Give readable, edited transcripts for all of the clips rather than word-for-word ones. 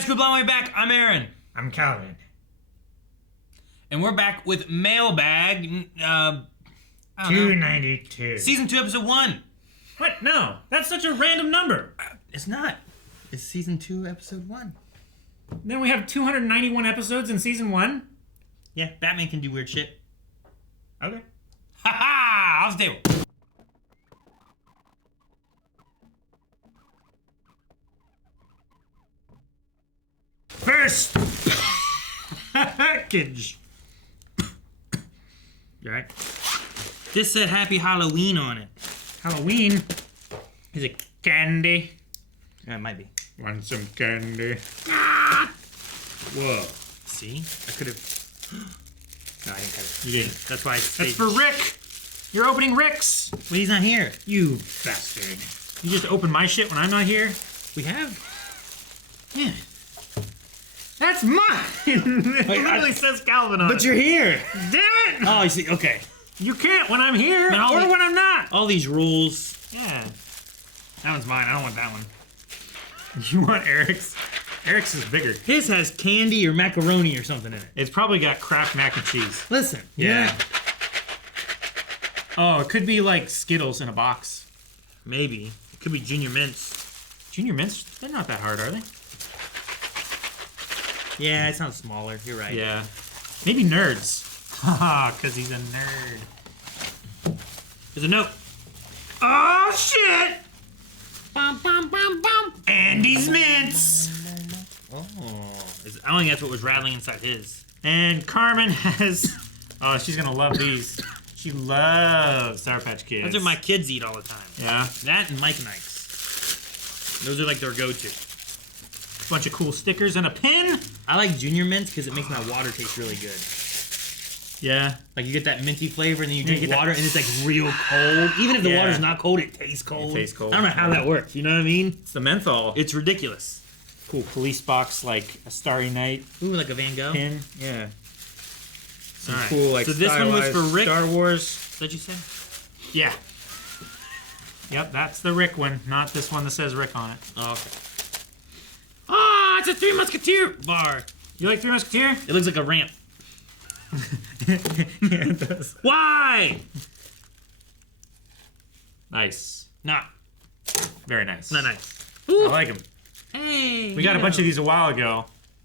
guys, Group Long Way Back. I'm Aaron. I'm Calvin. And we're back with Mailbag. 292. Season 2, Episode 1. What? No, that's such a random number. It's not. It's Season 2, Episode 1. Then we have 291 episodes in Season 1? Yeah, Batman can do weird shit. Okay. Ha ha! Off the table. First package. You alright? This said Happy Halloween on it. Halloween. Is it candy? Yeah, it might be. Want some candy? Whoa. See? I could have... No, I didn't cut it. You didn't. That's why I That's for Rick. You're opening Rick's. Well, he's not here. You bastard. You just open my shit when I'm not here? We have. Yeah. That's mine! It literally says Calvin on it. But you're here. Damn it! Oh, you see. Okay. You can't when I'm here Man, or when I'm not. All these rules. Yeah. That one's mine. I don't want that one. You want Eric's? Eric's is bigger. His has candy or macaroni or something in it. It's probably got Kraft mac and cheese. Listen. Yeah. Oh, it could be like Skittles in a box. Maybe. It could be Junior Mints. Junior Mints? They're not that hard, are they? Yeah, it sounds smaller. You're right. Yeah. Maybe Nerds. Haha, because he's a nerd. There's a note. Oh, shit! Bum, bum, bum, bum. Andy's Mints! Oh. I don't think that's what was rattling inside his. And Carmen has... Oh, she's gonna love these. She loves Sour Patch Kids. Those are my kids eat all the time. Yeah? That and Mike Nikes. Those are like their go-to. Bunch of cool stickers and a pin. I like Junior Mints because it makes my water taste really good. Yeah. Like you get that minty flavor and then you drink get water and it's like real cold. Even if the Yeah. water's not cold, it tastes cold. It tastes cold. I don't know how that works. You know what I mean? It's the menthol. It's ridiculous. Cool police box, like a Starry Night Ooh, like a Van Gogh. pin. Yeah. Some All right. cool, like, So this one was stylized for Rick? Star Wars. Is that what you said? Yeah. Yep, that's the Rick one, not this one that says Rick on it. Oh, okay. Ah, it's a Three Musketeer bar. You like Three Musketeer? It looks like a ramp. Yeah, it does. Why? Nice. Not Very nice. not nice. I like them. Hey. We got a bunch of these a while ago,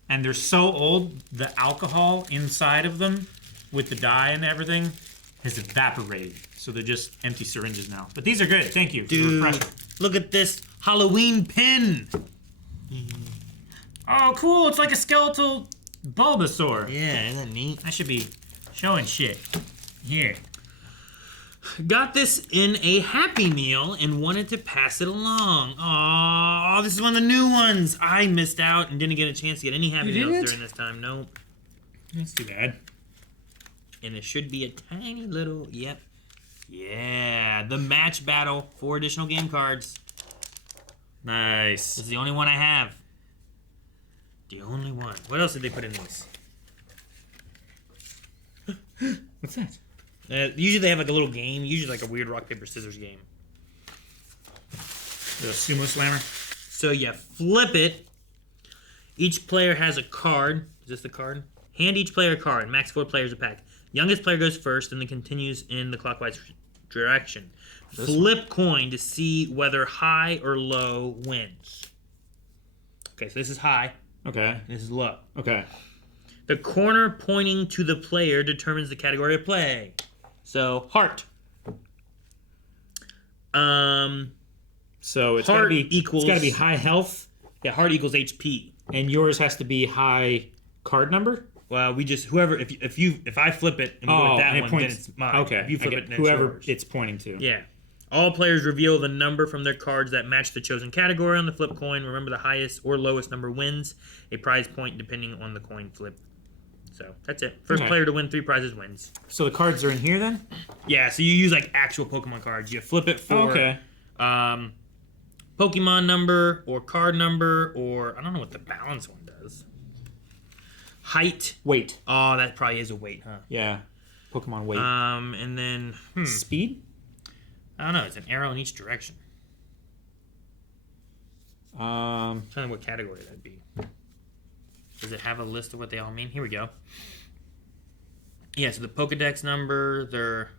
and they're so old, the alcohol inside of them, with the dye and everything, has evaporated. So they're just empty syringes now. But these are good. Thank you. for the Dude, refresher. look at this Halloween pin. Oh, cool. It's like a skeletal Bulbasaur. Yeah, isn't that neat? I should be showing shit. Here. Got this in a Happy Meal and wanted to pass it along. Oh, this is one of the new ones. I missed out and didn't get a chance to get any Happy You Meals didn't? during this time. Nope. That's too bad. And it should be a tiny little, yep. Yeah, the match battle, 4 additional game cards. Nice. This is the only one I have. The only one. What else did they put in these? What's that? Usually they have like a little game. Usually like a weird rock, paper, scissors game. The sumo slammer. So you flip it. Each player has a card. Is this the card? Hand each player a card. Max 4 players a pack. Youngest player goes first and then continues in the clockwise direction. Flip coin to see whether high or low wins. Okay, so this is high. Okay. This is low. Okay. The corner pointing to the player determines the category of play. So, heart. So it's Heart gotta be equals- It's gotta be high health, Yeah, heart equals HP. and yours has to be high card number. Well, we just whoever if I flip it and we go with that and it one, points. then it's mine. Okay. If you flip I it, get then whoever it's yours. it's pointing to. Yeah. All players reveal the number from their cards that match the chosen category on the flip coin. Remember, the highest or lowest number wins a prize point depending on the coin flip. So that's it. First Okay. player to win 3 prizes wins. So the cards are in here then. Yeah. So you use like actual Pokemon cards. You flip it for Okay. Pokemon number or card number or I don't know what the balance one does. Height. Weight. Oh, that probably is a weight, huh? Yeah. Pokemon weight. And then Speed. I don't know. It's an arrow in each direction. Um. Tell me what category that'd be. Does it have a list of what they all mean? Here we go. Yeah, so the Pokedex number, their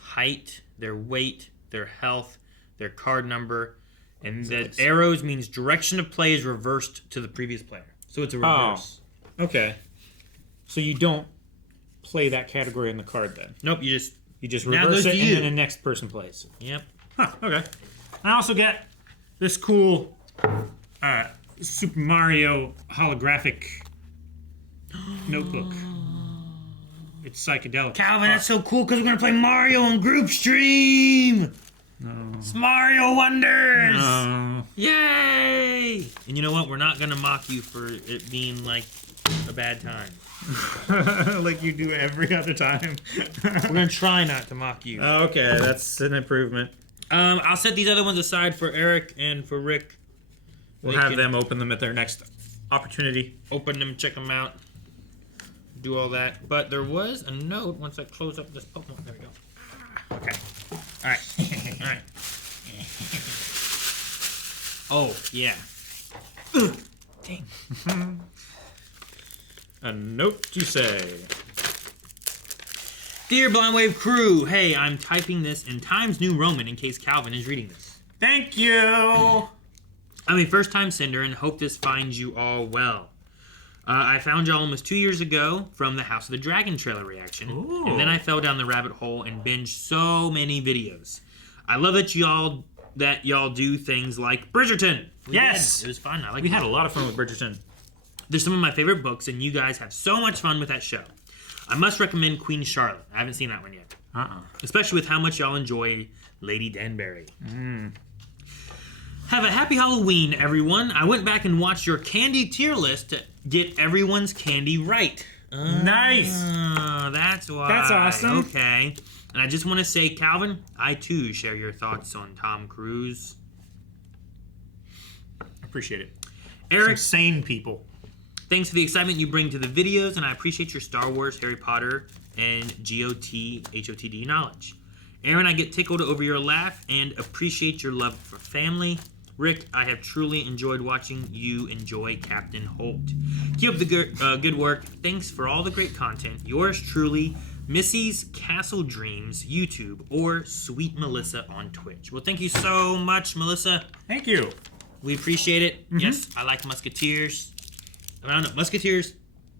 height, their weight, their health, their card number, and the arrows means direction of play is reversed to the previous player. So it's a reverse. Oh, okay. So you don't play that category in the card then? Nope, you just reverse it and then the next person plays. Yep. Huh, okay. I also get this cool Super Mario holographic notebook. It's psychedelic. Calvin, that's so cool because we're going to play Mario on group stream! No. It's Mario Wonders! No. Yay! And you know what? We're not going to mock you for it being like a bad time. Like you do every other time. We're going to try not to mock you. Okay, that's an improvement. I'll set these other ones aside for Eric and for Rick. We'll have them open them at their next opportunity. Open them, check them out, do all that. But there was a note once I close up this Pokemon. There we go. Okay. All right. All right. Oh, yeah. Ugh. Dang. A note to say. Dear Blind Wave crew, hey, I'm typing this in Times New Roman in case Calvin is reading this. Thank you. I'm a first-time sender and hope this finds you all well. I found y'all almost 2 years ago from the House of the Dragon trailer reaction. Ooh. And then I fell down the rabbit hole and binged so many videos. I love that y'all do things like Bridgerton. Yes. It was fun. I like We had a lot of fun with Bridgerton. They're some of my favorite books, and you guys have so much fun with that show. I must recommend Queen Charlotte. I haven't seen that one yet. Especially with how much y'all enjoy Lady Danbury. Have a happy Halloween, everyone. I went back and watched your candy tier list to get everyone's candy right. Nice. That's why. That's awesome. Okay. And I just want to say, Calvin, I too share your thoughts on Tom Cruise. Appreciate it. Eric, Some sane people. thanks for the excitement you bring to the videos, and I appreciate your Star Wars, Harry Potter, and HOTD knowledge. Aaron, I get tickled over your laugh and appreciate your love for family. Rick, I have truly enjoyed watching you enjoy Captain Holt. Keep up the good work. Thanks for all the great content. Yours truly, Missy's Castle Dreams YouTube, or Sweet Melissa on Twitch. Well, thank you so much, Melissa. Thank you. We appreciate it. Yes, I like Musketeers. I don't know, Musketeers,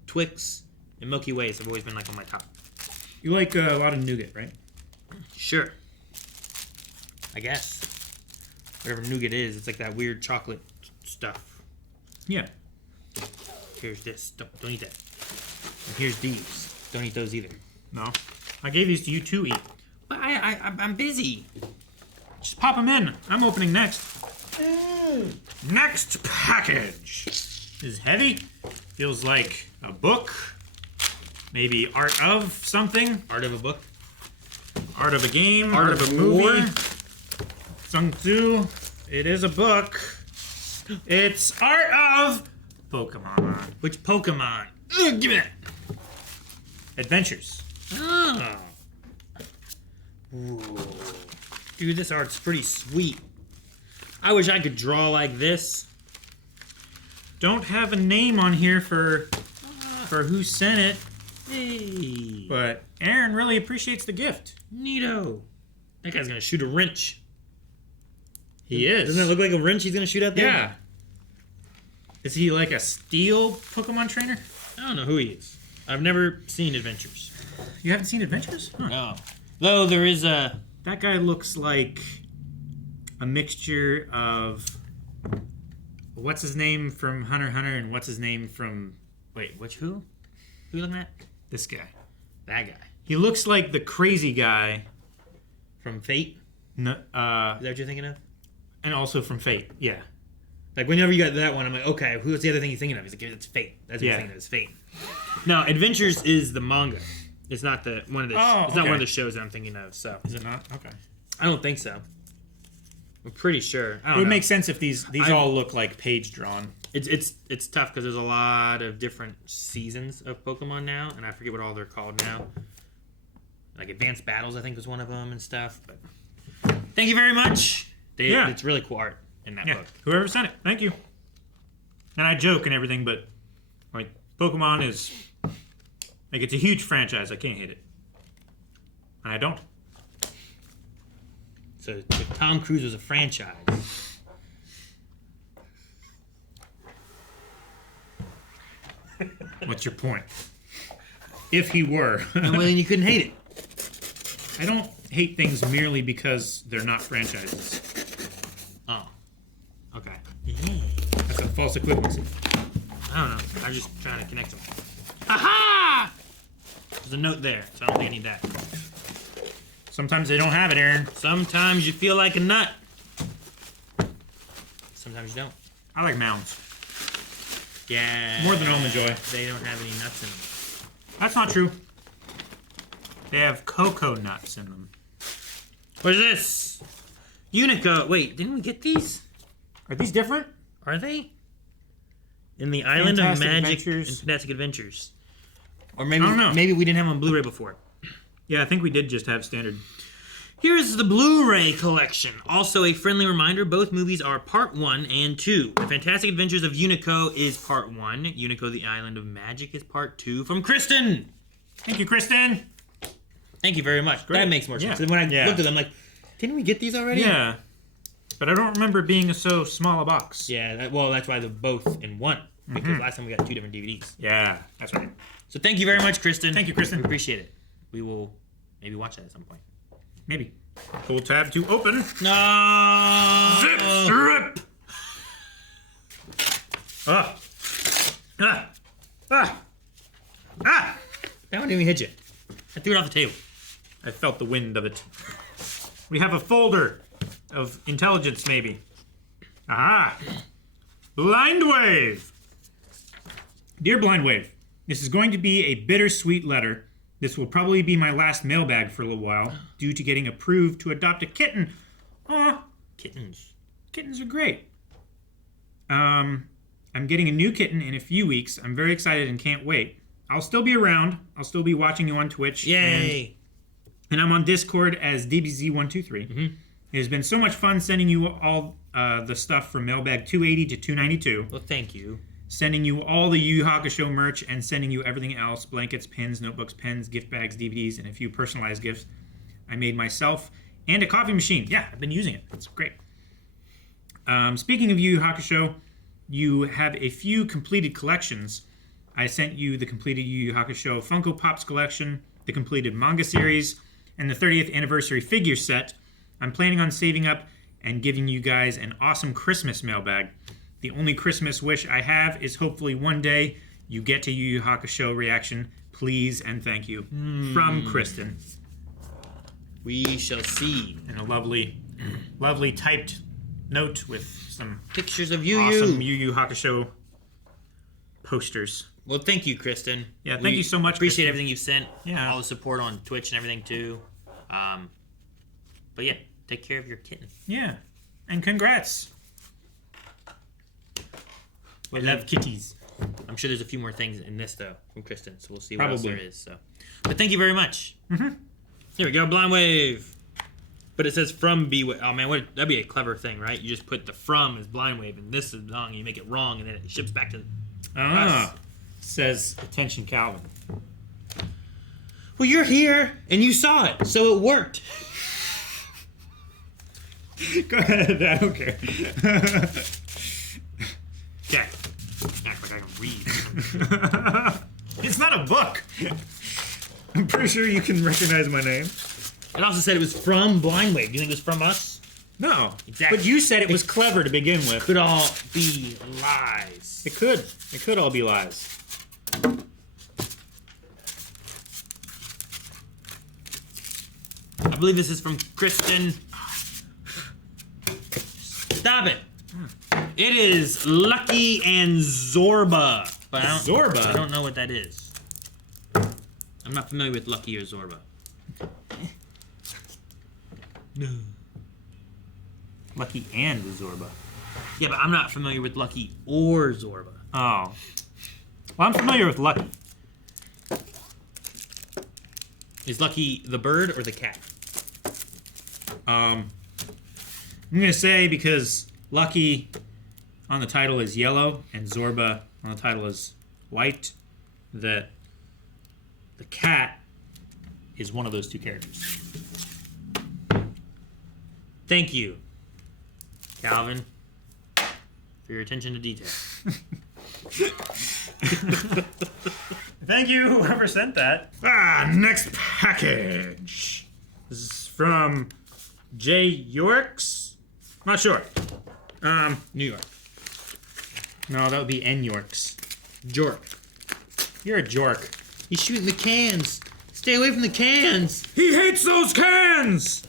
Twix, and Milky Ways have always been like on my top. You like a lot of nougat, right? Sure. I guess. Whatever nougat is, it's like that weird chocolate stuff. Yeah. Here's this. Don't eat that. And here's these. Don't eat those either. No. I gave these to you to eat. But I'm busy. Just pop them in. I'm opening next. Next package. This is heavy. Feels like a book. Maybe art of something. Art of a book. Art of a game. Art Art of of a movie. war. Sung Tzu. It is a book. It's art of Pokemon. Which Pokemon? Ugh, give me that. Adventures. Oh. Ooh. Dude, this art's pretty sweet. I wish I could draw like this. Don't have a name on here for who sent it, Hey. but Aaron really appreciates the gift. Neato. That guy's gonna shoot a wrench. He is. Doesn't that look like a wrench he's gonna shoot out there? Yeah. Is he like a steel Pokemon trainer? I don't know who he is. I've never seen Adventures. You haven't seen Adventures? Huh. No. Though there is a... That guy looks like a mixture of what's his name from Hunter x Hunter and what's his name from Wait, which who? Who you looking at? this guy. That guy. He looks like the crazy guy. From Fate? No, Is that what you're thinking of? and also from Fate. Yeah. Like, whenever you got that one, I'm like, okay, who's the other thing you're thinking of? He's like, it's Fate. That's what you're thinking of, it's Fate. No, Adventures is the manga. It's not the one of the. It's not one of the shows that I'm thinking of. So Is it not? Okay. I don't think so. I'm pretty sure. I It don't would know. make sense if these all look like page drawn. It's tough because there's a lot of different seasons of Pokemon now, and I forget what all they're called now. Like Advanced Battles, I think was one of them and stuff. But thank you very much. Yeah. It's really cool art in that Yeah. book. Whoever sent it, thank you. And I joke and everything, but Like, Pokemon is... Like, it's a huge franchise. I can't hate it. And I don't. So if Tom Cruise was a franchise. What's your point? If he were. Well, then you couldn't hate it. I don't hate things merely because they're not franchises. Oh. Okay. That's a false equivalency. I don't know. I'm just trying to connect them. Aha! There's a note there, so I don't think I need that. Sometimes they don't have it, Aaron. Sometimes you feel like a nut. Sometimes you don't. I like mounds. Yeah. More than Almond Joy. They don't have any nuts in them. That's not true. They have cocoa nuts in them. What's this? Unico. Wait, didn't we get these? Are these different? Are they? In the Island of Fantastic Magic Adventures. and Fantastic Adventures. Or maybe, I don't know. Maybe we didn't have them on Blu-ray before. Yeah, I think we did just have standard. Here's the Blu-ray collection. Also a friendly reminder, both movies are part 1 and 2. The Fantastic Adventures of Unico is part 1. Unico the Island of Magic is part 2 from Kristen. Thank you, Kristen. Thank you very much. Great. That makes more sense. Yeah. And when I Yeah. looked at them, I'm like, didn't we get these already? Yeah. But I don't remember it being so small a box. Yeah, well, that's why they're both in one. Because last time we got 2 different DVDs. Yeah, that's right. So thank you very much, Kristen. Thank you, Kristen. We appreciate it. We will maybe watch that at some point. Maybe. Pull tab to open. No! Zip, strip. Ah. Ah. Ah. Ah. That one didn't even hit you. I threw it off the table. I felt the wind of it. We have a folder of intelligence, maybe. Aha! Blind Wave! Dear Blind Wave, this is going to be a bittersweet letter. This will probably be my last mailbag for a little while, due to getting approved to adopt a kitten. Aw, Kittens. kittens are great. I'm getting a new kitten in a few weeks. I'm very excited and can't wait. I'll still be around. I'll still be watching you on Twitch. Yay! And I'm on Discord as DBZ123. It has been so much fun sending you all the stuff from Mailbag 280 to 292. Well, thank you. Sending you all the Yu Hakusho merch and sending you everything else. Blankets, pins, notebooks, pens, gift bags, DVDs, and a few personalized gifts I made myself. And a coffee machine. Yeah, I've been using it. It's great. Speaking of Yu Hakusho, you have a few completed collections. I sent you the completed Yu Hakusho Funko Pops collection, the completed manga series, and the 30th anniversary figure set. I'm planning on saving up and giving you guys an awesome Christmas mailbag. The only Christmas wish I have is hopefully one day you get to Yu Yu Hakusho reaction. Please and thank you. From Kristen. We shall see. And a lovely, lovely typed note with some Pictures of Yu awesome Yu. Yu Yu Hakusho posters. Well, thank you, Kristen. Yeah, thank We you so much, Appreciate Kristen. everything you've sent. Yeah. All the support on Twitch and everything, too. But yeah, take care of your kitten. Yeah. And congrats. I love kitties. I'm sure there's a few more things in this, though, from Kristen, so we'll see what else Probably. there is. So, but thank you very much. Here we go, Blind Wave. But it says from B Wave. Oh, man, that'd be a clever thing, right? You just put the from as Blind Wave, and this is wrong, and you make it wrong, and then it ships back to us. Says attention Calvin. Well, you're here, and you saw it, so it worked. Go ahead, I don't care. Okay. Act like I can read. It's not a book. I'm pretty sure you can recognize my name. It also said it was from Blind Wave. Do you think it was from us? No. Exactly. But you said it was clever to begin with. Could all be lies. It could. It could all be lies. I believe this is from Kristen. Stop it. It is Lucky and Zorba. But Zorba? I don't know what that is. I'm not familiar with Lucky or Zorba. No. Lucky and Zorba. Yeah, but I'm not familiar with Lucky or Zorba. Oh. Well, I'm familiar with Lucky. Is Lucky the bird or the cat? I'm going to say because Lucky on the title is yellow and Zorba on the title is White, the cat is one of those two characters. Thank you, Calvin, for your attention to detail. Thank you, whoever sent that. Next package. This is from J. Yorks? Not sure. New York. No, that would be N. Yorks. Jork. You're a jork. He's shooting the cans. Stay away from the cans. He hates those cans!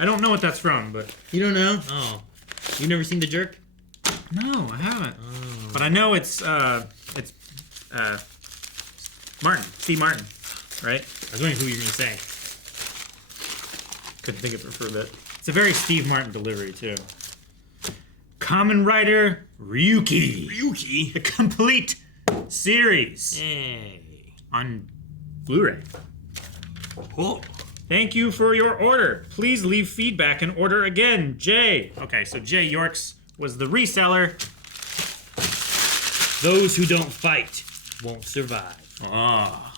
I don't know what that's from, but... You don't know? Oh. You've never seen The Jerk? No, I haven't. Oh. But I know it's Martin. Steve Martin, right? I was wondering who you were going to say. Couldn't think of it for a bit. It's a very Steve Martin delivery, too. Kamen Rider Ryuki. Ryuki? The complete series. Hey. On Blu-ray. Cool. Thank you for your order. Please leave feedback and order again. Jay. Okay, so Jay Yorks was the reseller. Those who don't fight won't survive. Ah.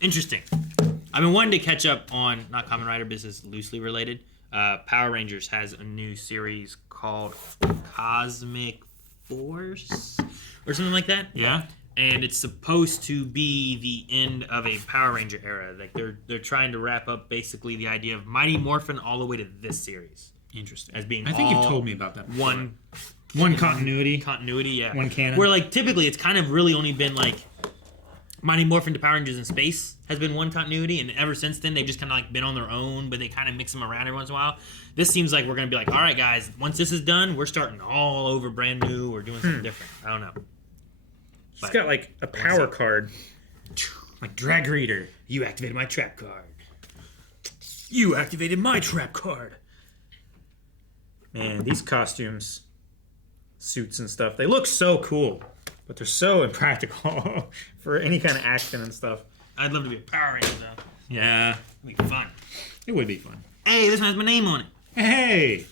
Interesting. I've been wanting to catch up on, not Kamen Rider, but this is loosely related. Power Rangers has a new series called Cosmic Force or something like that. Yeah. And it's supposed to be the end of a Power Ranger era. Like they're trying to wrap up basically the idea of Mighty Morphin all the way to this series. Interesting. As being I think all you've told me about that before. One continuity. Continuity, yeah. One canon. Where like typically it's kind of really only been like Mighty Morphin to Power Rangers in Space has been one continuity, and ever since then they've just kind of like been on their own, but they kind of mix them around every once in a while. This seems like we're gonna be like, all right, guys, once this is done, we're starting all over brand new or doing something different. I don't know. It's got like a power card, like Drag Reader. You activated my trap card. You activated my trap card. Man, these costumes, suits and stuff, they look so cool, but they're so impractical for any kind of action and stuff. I'd love to be a Power Ranger though. Yeah, It'd be fun. it would be fun. Hey, this one has my name on it. Hey,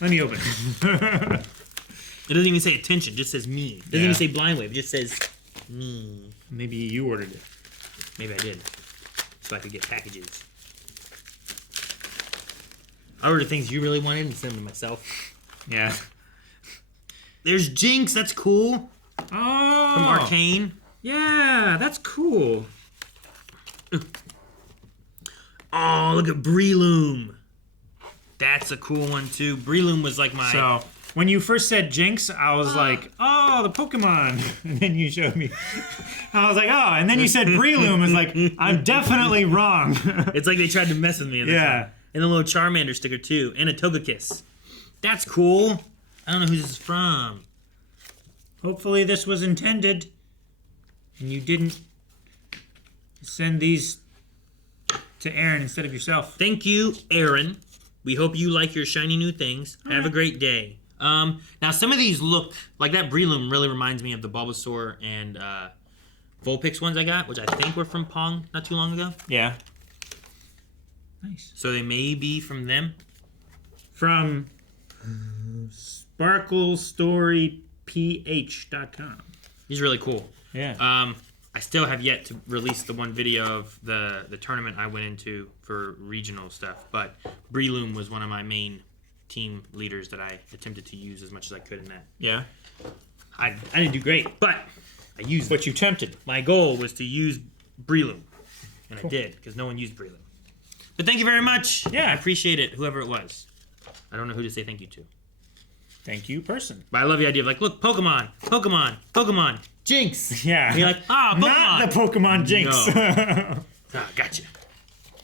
let me open it. It doesn't even say attention, it just says me. It doesn't Yeah. even say blind wave, it just says me. Maybe you ordered it. Maybe I did. So I could get packages. I ordered things you really wanted and send them to myself. Yeah. There's Jynx, that's cool. Oh. From Arcane. Yeah, that's cool. Oh, look at Breelom. That's a cool one too. Breelom was like my... So, when you first said Jynx, I was like, oh, the Pokemon. And then you showed me. I was like, oh. And then you said Breelom. It's like, I'm definitely wrong. It's like they tried to mess with me in this Yeah. one. And a little Charmander sticker too. And a Togekiss. That's cool. I don't know who this is from. Hopefully this was intended. And you didn't send these to Aaron instead of yourself. Thank you, Aaron. We hope you like your shiny new things. Have a great day. Now some of these look like that Breelom really reminds me of the Bulbasaur and Vulpix ones I got, which I think were from Pong not too long ago. Yeah. Nice. So they may be from them. From sparklestoryph.com. These are really cool. Yeah. I still have yet to release the one video of the tournament I went into for regional stuff, but Breelom was one of my main team leaders that I attempted to use as much as I could in that. Yeah. I didn't do great, but I used But you tempted. My goal was to use Breelom, and I did, because no one used Breelom. But thank you very much. Yeah. I appreciate it, whoever it was. I don't know who to say thank you to. Thank you, person. But I love the idea of like, look, Pokemon, Pokemon, Pokemon, Jynx. Yeah. And you're like, Pokemon. Not the Pokemon Jynx. No. Gotcha.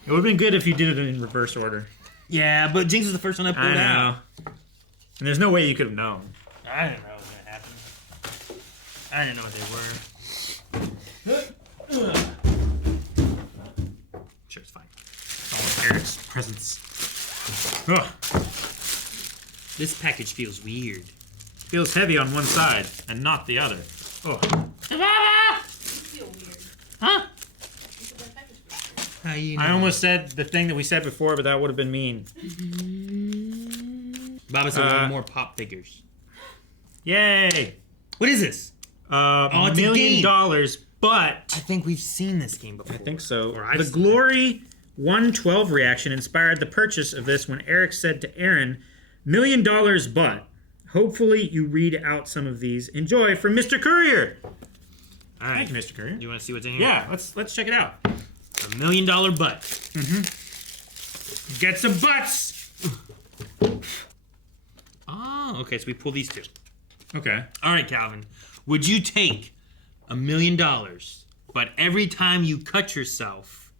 It would have been good if you did it in reverse order. Yeah, but Jynx is the first one I pulled I know. out. And there's no way you could have known. I didn't know what was going to happen. I didn't know what they were. Sure, it's fine. Oh, Eric's presents. Ugh. This package feels weird. Feels heavy on one side and not the other. Oh. Feel weird. Huh? You said that package was weird. How you I almost said the thing that we said before, but that would have been mean. Baba said we want more pop figures. Yay! What is this? it's a $1 game. million, but I think we've seen this game before. I think so. Or I've The seen Glory 112 reaction inspired the purchase of this when Eric said to Aaron, $1 million, but hopefully you read out some of these. Enjoy from Mr. Courier. All right. Thank you, Mr. Courier. You want to see what's in here? Yeah, let's check it out. $1 million butt. Get some butts. Oh, okay. So we pull these two. Okay. All right, Calvin. Would you take $1 million, but every time you cut yourself,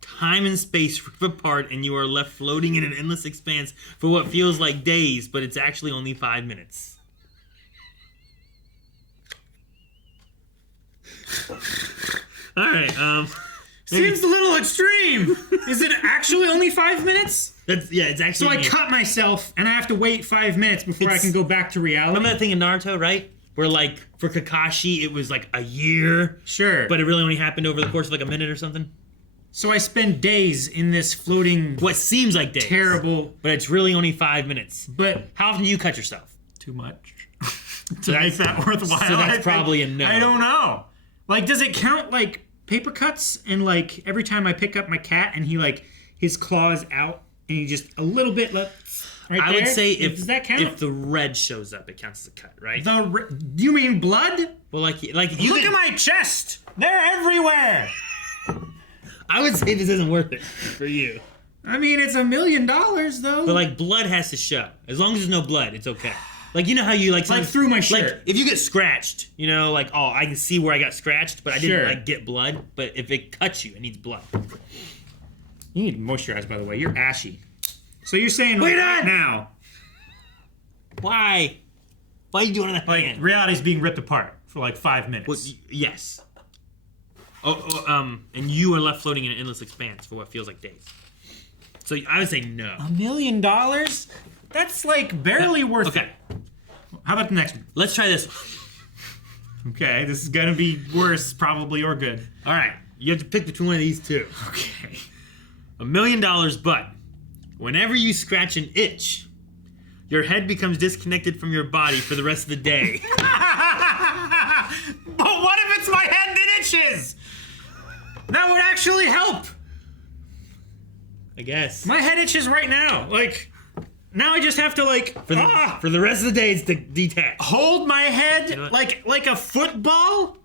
time and space rip apart and you are left floating in an endless expanse for what feels like days, but it's actually only 5 minutes? All right. Seems a little extreme. Is it actually only 5 minutes? It's actually. So I cut myself and I have to wait 5 minutes before I can go back to reality? Remember that thing in Naruto, right? Where like for Kakashi it was like a year, Sure. but it really only happened over the course of like a minute or something. So I spend days in this floating What seems like days, terrible, but it's really only 5 minutes. but How often do you cut yourself? too much to make that worthwhile. So that's I think. probably a no. I don't know. Like, does it count like paper cuts? And like every time I pick up my cat and he like his claws out and he just a little bit left. Right I there? would say does that count? if the red shows up, it counts as a cut, right? Do you mean blood? Well, like you Look at my chest. They're everywhere. I would say this isn't worth it for you. I mean, it's $1 million though. But like blood has to show. As long as there's no blood, it's okay. Like you know how you like through my shirt. Like if you get scratched, you know, like oh I can see where I got scratched, but I didn't Sure. like get blood. But if it cuts you, it needs blood. You need to moisturize, by the way. You're ashy. So you're saying Wait right on! now, Why? Why are you doing that? like again? reality's being ripped apart for like 5 minutes. Well, yes. And you are left floating in an endless expanse for what feels like days. So I would say no. $1 million? That's like barely worth Okay, it. How about the next one? let's try this. Okay, this is gonna be worse, probably, or good. All right, you have to pick between one of these two. Okay. $1 million, but whenever you scratch an itch, your head becomes disconnected from your body for the rest of the day. But what if it's my head that itches? That would actually help. I guess. My head itches right now. Like, now I just have to like For the rest of the day, it's detached. hold my head know what? like a football.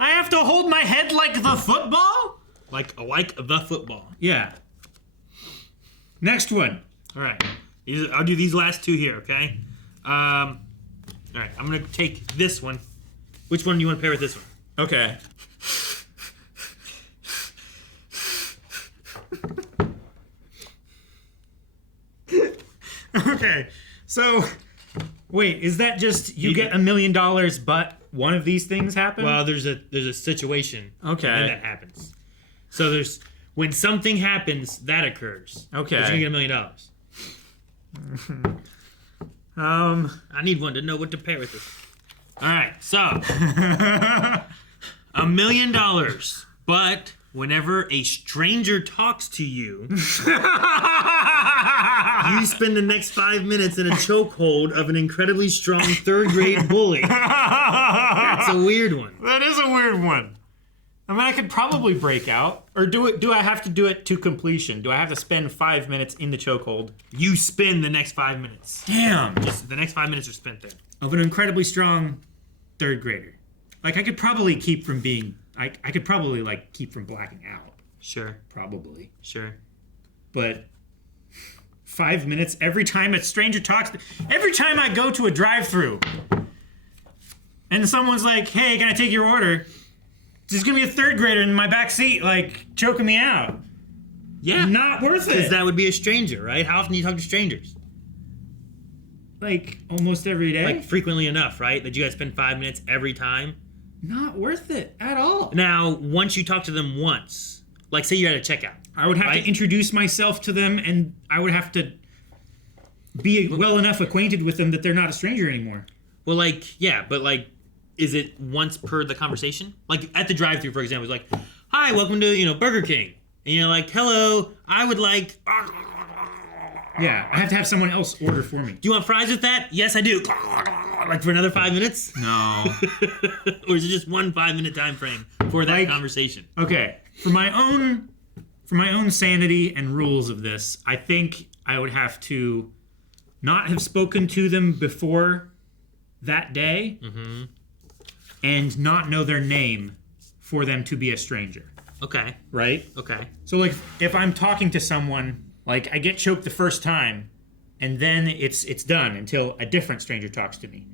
I have to hold my head like the football. Like the football. Yeah. Next one. All right. I'll do these last two here, okay? All right, I'm going to take this one. Which one do you want to pair with this one? Okay. Okay. So, wait, is that just you get $1 million, but one of these things happen? Well, there's a situation. Okay. And that happens. So there's when something happens, that occurs. Okay. But you're gonna get $1 million. I need one to know what to pair with this. All right, so $1 million, but whenever a stranger talks to you, you spend the next 5 minutes in a chokehold of an incredibly strong third-grade bully. That's a weird one. That is a weird one. I mean, I could probably break out. Or do I have to do it to completion? Do I have to spend 5 minutes in the chokehold? You spend the next 5 minutes. Damn. The next 5 minutes are spent there. Of an incredibly strong third grader. Like, I could probably keep from being... I could probably, like, keep from blacking out. Sure, Probably. sure. But 5 minutes every time a stranger talks... Every time I go to a drive-thru and someone's like, hey, can I take your order? There's gonna be a third grader in my back seat, like, choking me out. Yeah. Not worth Because it. that would be a stranger, right? How often do you talk to strangers? Like, almost every day. Like, frequently enough, right? That you guys spend 5 minutes every time? Not worth it at all. Now, once you talk to them once, like, say you're at a checkout. I would have right? to introduce myself to them, and I would have to be well enough acquainted with them that they're not a stranger anymore. Well, like, yeah, but, like, is it once per the conversation? Like, at the drive-thru, for example, it's like, hi, welcome to, Burger King. And you're like, hello, I would like... Yeah, I have to have someone else order for me. Do you want fries with that? Yes, I do. Like for another 5 minutes? No. Or is it just 1 5-minute time frame for that conversation? Okay, for my own sanity and rules of this, I think I would have to not have spoken to them before that day, and not know their name for them to be a stranger. Okay. Right? Okay. So, like, if I'm talking to someone, like, I get choked the first time, and then it's done until a different stranger talks to me.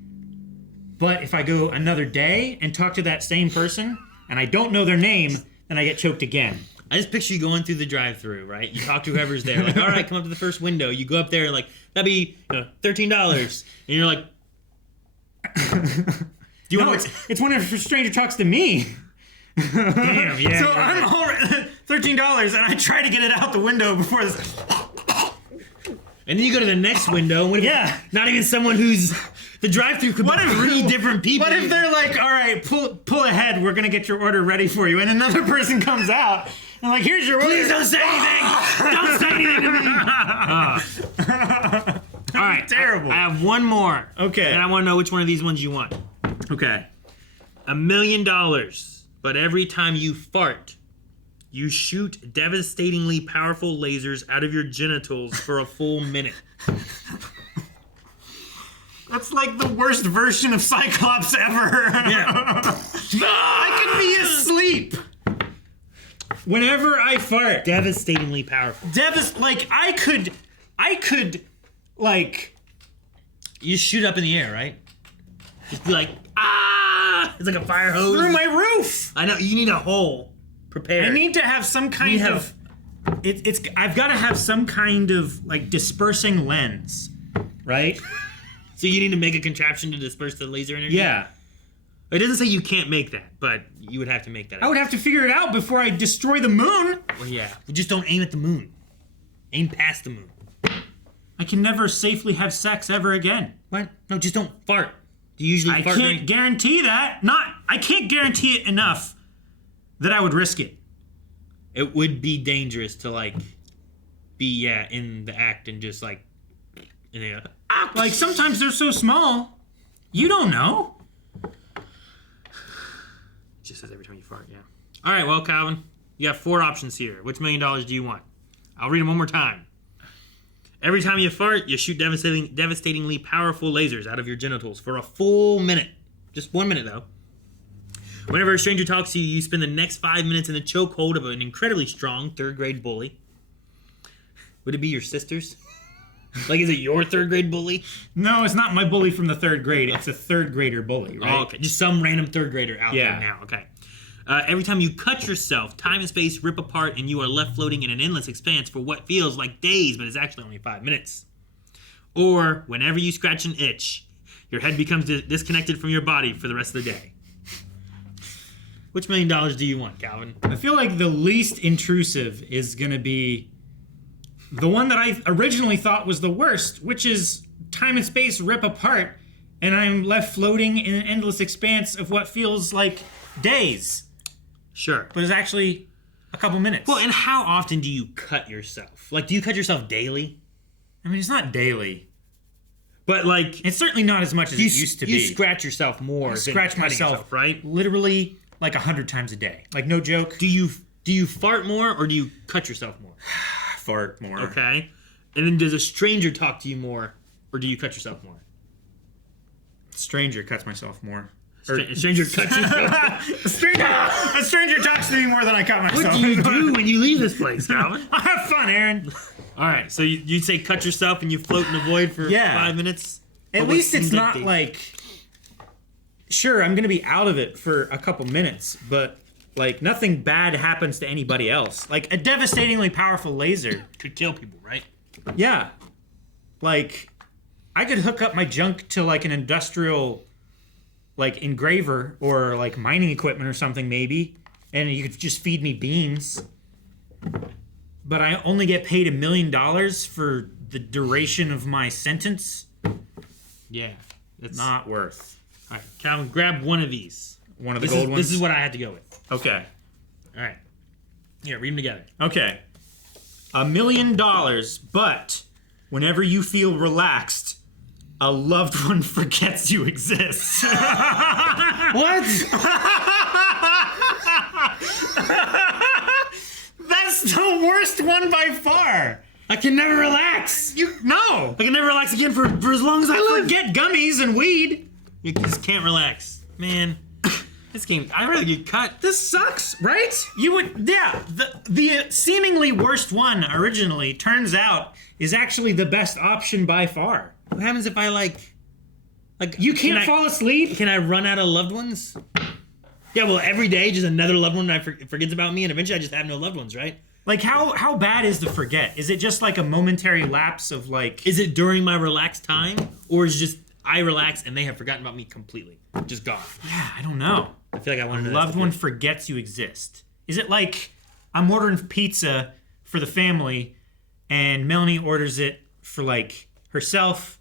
But if I go another day and talk to that same person, and I don't know their name, then I get choked again. I just picture you going through the drive-thru, right? You talk to whoever's there, like, all right, come up to the first window. You go up there, like, that'd be $13, and you're like, do you want? It's when a stranger talks to me. Damn, yeah. So I'm already $13, and I try to get it out the window before this. And then you go to the next window, and not even someone who's the drive-thru could be 3 different people. What if they're like, all right, pull ahead, we're gonna get your order ready for you, and another person comes out and like, here's your order. Please don't say anything. Don't say anything to me. All right, terrible. I have one more. Okay. And I want to know which one of these ones you want. Okay. $1 million, but every time you fart, you shoot devastatingly powerful lasers out of your genitals for a full minute. That's like the worst version of Cyclops ever. Yeah. I could be asleep. Whenever I fart. Devastatingly powerful. I could, You shoot up in the air, right? Just be like, ah! It's like a fire hose. through my roof. I know, you need a hole prepared. I need to have some kind of... I've got to have some kind of, like, dispersing lens. Right? So you need to make a contraption to disperse the laser energy? Yeah. It doesn't say you can't make that, but you would have to make that. I would have to figure it out before I destroy the moon. Well, yeah. We just don't aim at the moon. Aim past the moon. I can never safely have sex ever again. What? No, just don't fart. Do you usually I fart? can't guarantee that. I can't guarantee it enough that I would risk it. It would be dangerous to, like, be, in the act and just, like, Like, sometimes they're so small, you don't know. Just says every time you fart, yeah. All right, well, Calvin, you have 4 options here. Which $1 million do you want? I'll read them one more time. Every time you fart, you shoot devastatingly powerful lasers out of your genitals for a full minute. Just 1 minute, though. Whenever a stranger talks to you, you spend the next 5 minutes in the chokehold of an incredibly strong 3rd grade bully. Would it be your sister's? Like, is it your 3rd grade bully? No, it's not my bully from the 3rd grade. It's a 3rd grader bully, right? Oh, okay. Just some random 3rd grader out there now. Okay. Every time you cut yourself, time and space rip apart and you are left floating in an endless expanse for what feels like days, but is actually only 5 minutes. Or whenever you scratch an itch, your head becomes disconnected from your body for the rest of the day. Which $1 million do you want, Calvin? I feel like the least intrusive is going to be the one that I originally thought was the worst, which is time and space rip apart, and I'm left floating in an endless expanse of what feels like days. Sure. But it's actually a couple minutes. Well, and how often do you cut yourself? Like, do you cut yourself daily? I mean, it's not daily. But, like... It's certainly not as much as it used to be. You scratch yourself more I scratch myself, yourself, right? Literally, like 100 times a day. Like, no joke. Do you fart more, or do you cut yourself more? Fart more. Okay. And then does a stranger talk to you more, or do you cut yourself more? Stranger cuts myself more. A stranger cuts you more. A stranger talks to me more than I cut myself. What do you do when you leave this place, Calvin? I have fun, Aaron. All right, so you'd say cut yourself and you float in the void for 5 minutes? At least it's not like... Sure, I'm going to be out of it for a couple minutes, but... Like, nothing bad happens to anybody else. Like, a devastatingly powerful laser. Could kill people, right? Yeah. Like, I could hook up my junk to, like, an industrial, like, engraver or, like, mining equipment or something, maybe. And you could just feed me beans. But I only get paid $1 million for the duration of my sentence. Yeah. It's not worth. All right, Calvin, grab one of these. One of the gold ones? This is what I had to go with. Okay. All right. Here, read them together. Okay. $1 million, but Whenever you feel relaxed, a loved one forgets you exist. What? That's the worst one by far. I can never relax. No. I can never relax again for as long as I live. Forget gummies and weed. You just can't relax. Man, this game, I'd rather get cut. This sucks, right? You would, yeah. The seemingly worst one originally turns out is actually the best option by far. What happens if I You can't fall asleep. Can I run out of loved ones? Yeah, well, every day just another loved one forgets about me, and eventually I just have no loved ones, right? Like, how bad is the forget? Is it just like a momentary lapse of like... Is it during my relaxed time, or is it just I relax and they have forgotten about me completely? Just gone. Yeah, I don't know. I feel like I want to know. Loved one forgets you exist. Is it like I'm ordering pizza for the family and Melanie orders it for like herself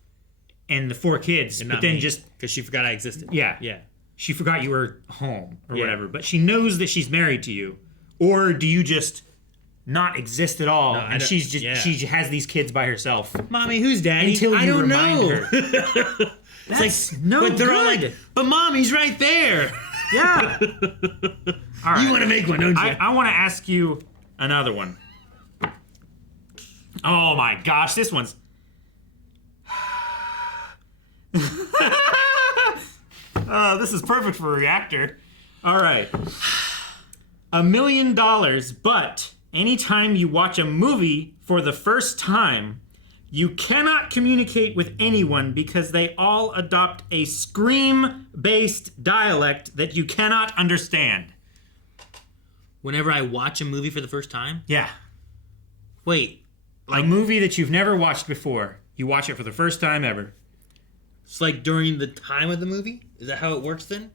and the 4 kids, but then just... Because she forgot I existed. Yeah. Yeah. She forgot you were home or whatever, but she knows that she's married to you. Or do you just not exist at all and she's just she has these kids by herself? Mommy, who's daddy? Until I you don't remind know. her. That's like, no but they're good. all like, but mommy's right there. Yeah. All right. You want to make one, don't you? I want to ask you another one. Oh my gosh, this one's... this is perfect for a reactor. All right. $1 million, but anytime you watch a movie for the first time, you cannot communicate with anyone because they all adopt a scream-based dialect that you cannot understand. Whenever I watch a movie for the first time? Yeah. Wait. A movie that you've never watched before. You watch it for the first time ever. It's like during the time of the movie? Is that how it works then?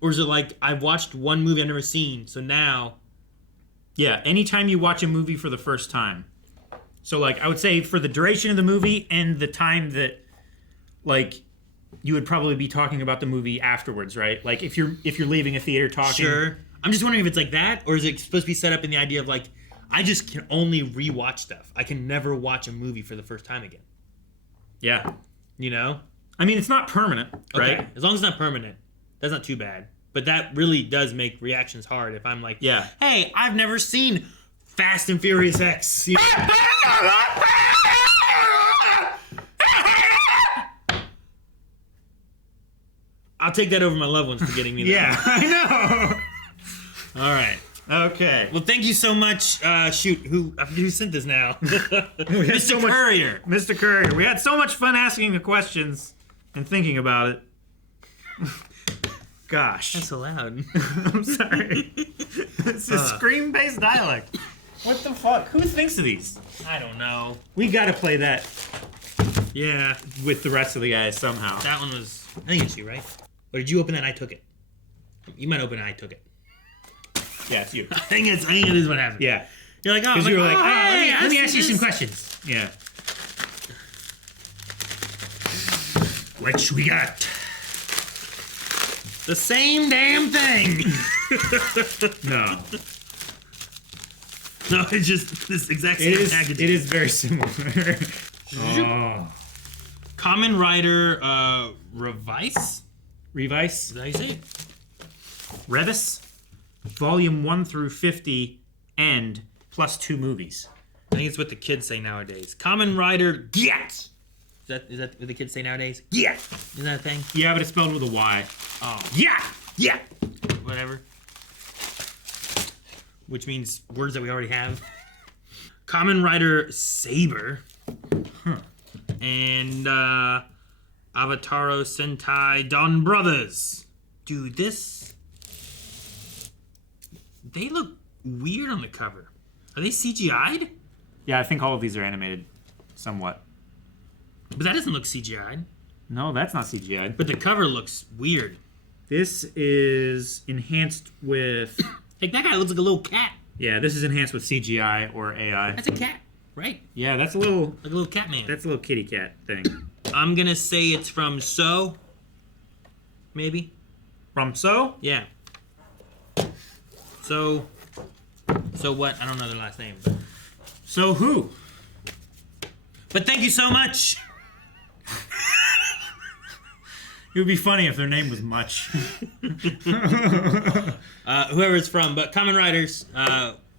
Or is it like I've watched one movie I've never seen, so now... Yeah, anytime you watch a movie for the first time. So, like, I would say for the duration of the movie and the time that, like, you would probably be talking about the movie afterwards, right? Like, if you're leaving a theater talking... Sure. I'm just wondering if it's like that, or is it supposed to be set up in the idea of, like, I just can only rewatch stuff. I can never watch a movie for the first time again. Yeah. You know? I mean, it's not permanent, right? Okay. As long as it's not permanent. That's not too bad. But that really does make reactions hard if I'm like, Yeah. hey, I've never seen Fast and Furious X. You know? I'll take that over my loved ones for getting me there. Yeah, I know. All right. Okay. Well, thank you so much. Shoot, I forget who sent this now. Mr. so much- Courier. Mr. Courier, we had so much fun asking the questions and thinking about it. Gosh. That's so loud. I'm sorry. It's a scream-based dialect. What the fuck? Who thinks of these? I don't know. We gotta play that Yeah, with the rest of the guys somehow. that one was. I think it's you, right? Or did you open that and I took it? You might open it and I took it. Yeah, it's you. I think it is what happened. Yeah. You're like, oh, Because you were like, hey, let me ask you this. some questions. Yeah. What we got? The same damn thing. No. No, it's just this exact same package. It is very similar. Oh. Kamen Rider Revice? Revice. Is that how you say it? Revice. Volume 1 through 50 and plus 2 movies. I think it's what the kids say nowadays. Kamen Rider Geats. Is that what the kids say nowadays? Yeah. Is that a thing? Yeah, but it's spelled with a Y. Oh. Yeah. Yeah. Whatever. Which means words that we already have. Kamen Rider Saber. And Avataro Sentai Don Brothers. Dude, they look weird on the cover. Are they CGI'd? Yeah, I think all of these are animated somewhat. But that doesn't look CGI'd. No, that's not CGI. But the cover looks weird. This is enhanced with... Like, that guy looks like a little cat. Yeah, this is enhanced with CGI or AI. That's a cat, right? Yeah, that's a little... Like a little cat man. That's a little kitty cat thing. I'm gonna say it's from So. Maybe? From So? Yeah. So what? I don't know their last name. But So who? But thank you so much. It would be funny if their name was Much. Whoever it's from, but Kamen Riders.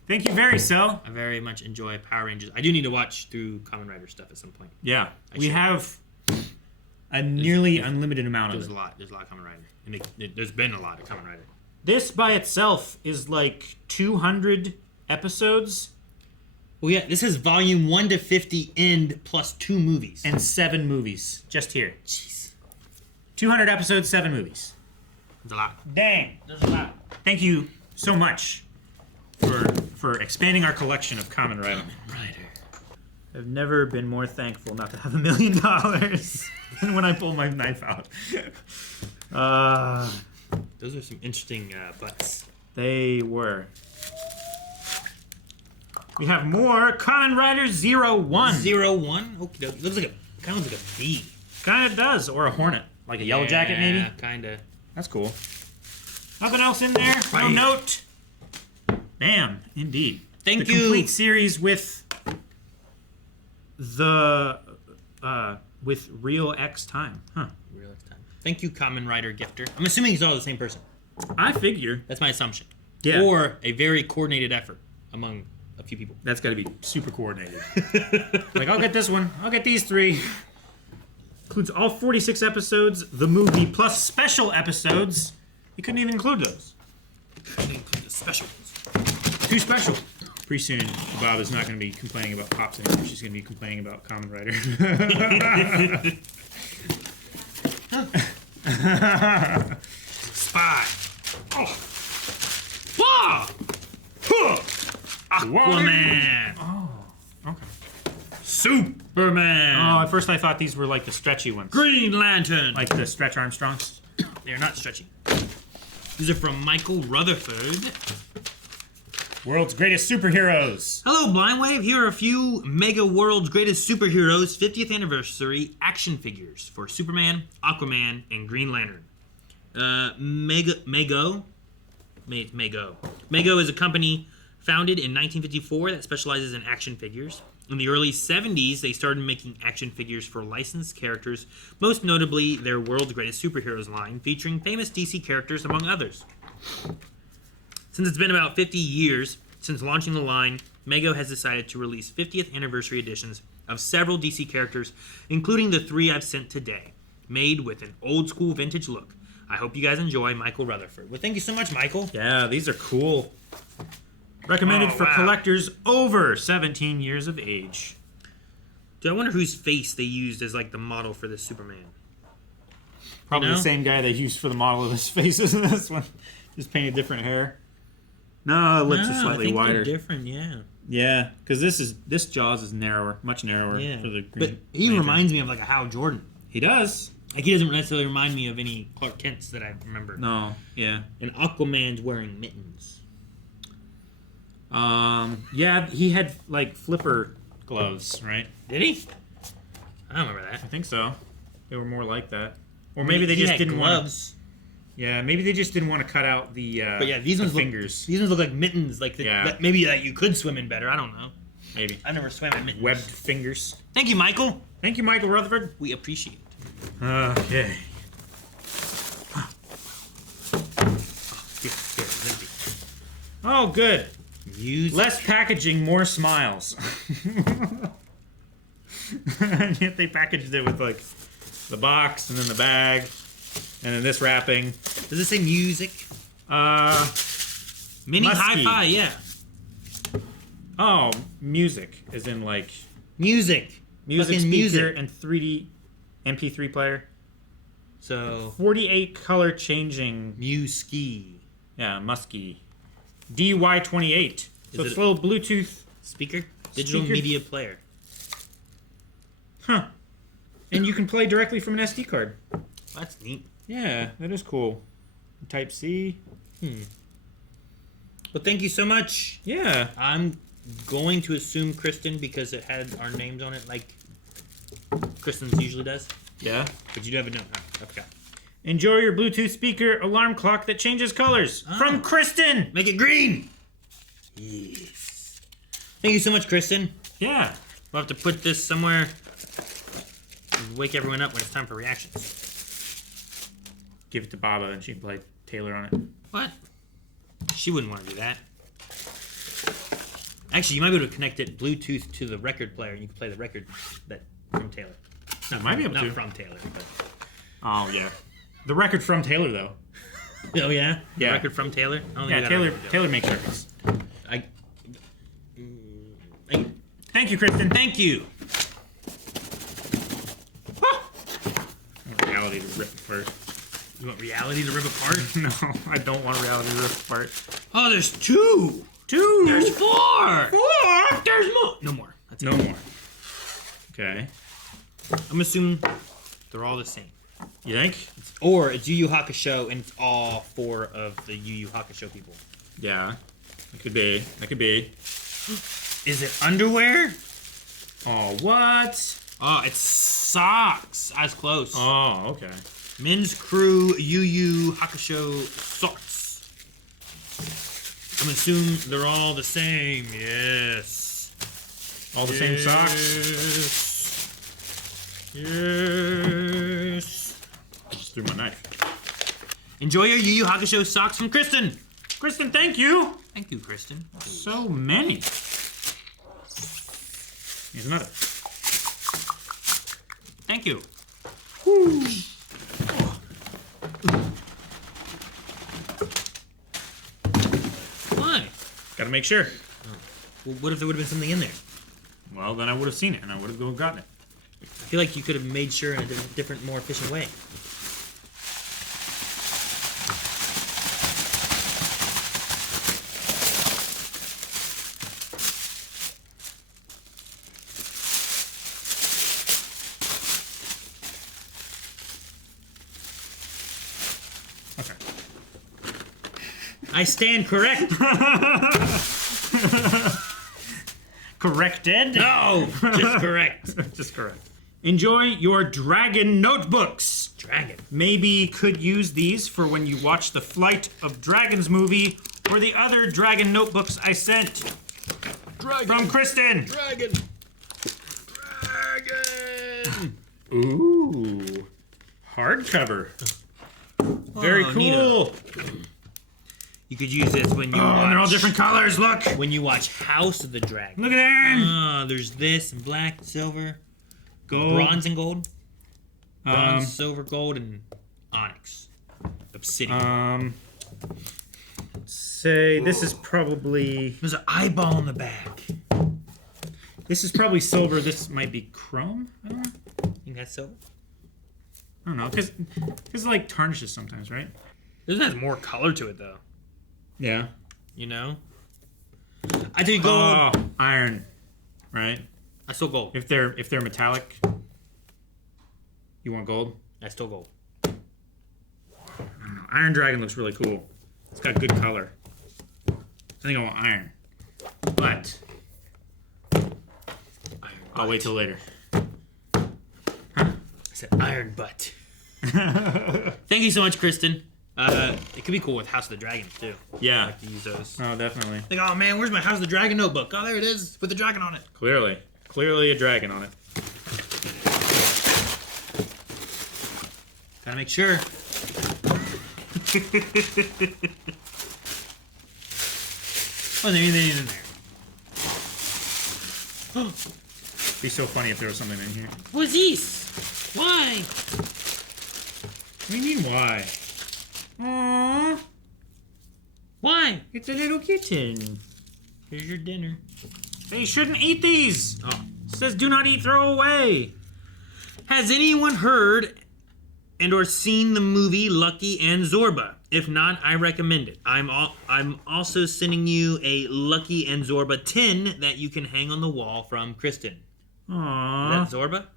Thank you very so. I very much enjoy Power Rangers. I do need to watch through Kamen Rider stuff at some point. Yeah, we should. have a nearly unlimited amount of There's it. a lot. There's a lot of Kamen Rider. And there's been a lot of Kamen Rider. This by itself is like 200 episodes Well, yeah, this is volume 1 to 50 end plus 2 movies. and 7 movies just here. Jeez. 200 episodes, 7 movies. That's a lot. Dang. There's a lot. Thank you so much for expanding our collection of Kamen Rider. Rider. I've never been more thankful not to have $1 million than when I pull my knife out. Those are some interesting butts. They were. We have more Kamen Rider 01. 01? Okay, looks like kind of looks like a bee. Kind of does, or a hornet, like a yellow jacket maybe. Yeah, kind of. That's cool. Nothing else in there. No Right. note. Bam, indeed. Thank the you. complete series with the with Real X Time. Huh. Real time. Thank you, Kamen Rider Gifter. I'm assuming he's all the same person. I figure. That's my assumption. Yeah. Or a very coordinated effort among a few people. That's got to be super coordinated. Like, I'll get this one. I'll get these 3. Includes all 46 episodes, the movie, plus special episodes. You couldn't even include those. Include the special ones. Too special. Pretty soon, Bob is not going to be complaining about Pops anymore. She's going to be complaining about Kamen Rider. Spy. Oh. Whoa! Huh. Aquaman. Oh, okay. Superman. Oh, at first I thought these were like the stretchy ones. Green Lantern. Like the Stretch Armstrongs. They're not stretchy. These are from Michael Rutherford. World's Greatest Superheroes. Hello, Blindwave. Here are a few Mega World's Greatest Superheroes 50th Anniversary action figures for Superman, Aquaman, and Green Lantern. Mego is a company founded in 1954 that specializes in action figures. In the early 70s, they started making action figures for licensed characters, most notably their World's Greatest Superheroes line, featuring famous DC characters, among others. Since it's been about 50 years since launching the line, Mego has decided to release 50th anniversary editions of several DC characters, including the 3 I've sent today, made with an old-school vintage look. I hope you guys enjoy, Michael Rutherford. Well, thank you so much, Michael. Yeah, these are cool. Recommended for collectors over 17 years of age. Dude, I wonder whose face they used as like the model for this Superman. Probably You know? the same guy they used for the model of his face as this one. Just painted different hair. No, lips are I slightly think wider. they're different, yeah. Yeah, because this Jaws is narrower, much narrower Yeah. for the Green But he Lantern. reminds me of like a Hal Jordan. He does. Like he doesn't necessarily remind me of any Clark Kents that I remember. No, yeah. And Aquaman's wearing mittens. Yeah, he had like flipper gloves, right? Did he? I don't remember that. I think so. They were more like that. Or maybe they just didn't want gloves. Yeah, maybe they just didn't want to cut out the But yeah, these the ones fingers. These ones look like mittens. Like Yeah. that maybe that you could swim in better. I don't know. Maybe. I've never swam in mittens. Webbed fingers. Thank you, Michael. Thank you, Michael Rutherford. We appreciate it. Okay. Here, it's empty. Oh, good. Music. Less packaging, more smiles. And yet they packaged it with like the box and then the bag and then this wrapping. Does it say music? Mini Musky. hi-fi, yeah. Oh, music, as in like Music. music Fucking speaker music. and 3D MP3 player. So 48 color changing. Muski. Yeah, musky. DY28. So Is it's it- a little Bluetooth. Speaker? Digital Speaker? media player. Huh. And you can play directly from an SD card. That's neat. Yeah, that is cool. Type C. Well, thank you so much. Yeah. I'm going to assume Kristen because it had our names on it like Kristen's usually does. Yeah. But you do have a note. Oh, I forgot. Enjoy your Bluetooth speaker alarm clock that changes colors. Oh. From Kristen. Make it green! Yes. Thank you so much, Kristen. Yeah. We'll have to put this somewhere. And wake everyone up when it's time for reactions. Give it to Baba and she can play Taylor on it. What? She wouldn't want to do that. Actually, you might be able to connect it Bluetooth to the record player, and you can play the record that from Taylor. You might be able Not to. from Taylor, but. Oh, yeah. The record from Taylor, though. Oh yeah. Yeah. The record from Taylor. I don't Yeah, think Taylor. Taylor. Taylor makes records. I. Thank you, Kristen. Thank you. Reality to rip apart. You want reality to rip apart? No, I don't want reality to rip apart. Oh, there's 2. 2. There's 4. 4. There's more. No more. That's No it. more. Okay. I'm assuming they're all the same. You think? Or it's Yu Yu Hakusho and it's all 4 of the Yu Yu Hakusho people. Yeah. That could be. That could be. Is it underwear? Oh, what? Oh, it's socks. I was close. Oh, okay. Men's Crew Yu Yu Hakusho socks. I'm assuming they're all the same. Yes. All the same socks? Yes. Just threw my knife. Enjoy your Yu Yu Hakusho socks from Kristen. Kristen, thank you. Thank you, Kristen. So many. Here's another. Thank you. Woo. Why? Gotta make sure. Well, what if there would have been something in there? Well, then I would have seen it and I would have gotten it. I feel like you could have made sure in a different, more efficient way. Okay. I stand correct. Corrected? No, just correct. Just correct. Enjoy your dragon notebooks. Dragon. Maybe could use these for when you watch the Flight of Dragons movie or the other dragon notebooks I sent. Dragon. From Kristen. Dragon. Dragon. Ooh. Hardcover. Very Oh, cool. neato. You could use this when you Oh, watch. they're all different colors. Look. When you watch House of the Dragon. Look at that. Oh, there's this and black, silver, Gold. bronze and gold, bronze, Um, silver, gold, and onyx, obsidian. Say this is probably There's an eyeball on the back. silver. This might be chrome. I don't know. You think that's silver? I don't know because it like tarnishes sometimes, right? This has more color to it though. Yeah. You know. I take gold. Oh, iron, right? I still gold. If they're metallic, you want gold. I still gold. I don't know. Iron Dragon looks really cool. It's got good color. I think I want iron, but I'll wait till later. I said iron butt. Thank you so much, Kristen. It could be cool with House of the Dragon too. I Yeah. like to use those. Oh, definitely. Like, oh man, where's my House of the Dragon notebook? Oh, there it is with the dragon on it. Clearly a dragon on it. Gotta make sure. Wasn't anything in there. Be so funny if there was something in here. What's this? Why? What do you mean why? Aww, Why? it's a little kitten. Here's your dinner. They shouldn't eat these. Oh. It says do not eat, throw away. Has anyone heard and or seen the movie Lucky and Zorba? If not, I recommend it. I'm also sending you a Lucky and Zorba tin that you can hang on the wall from Kristen. Aww. Is that Zorba?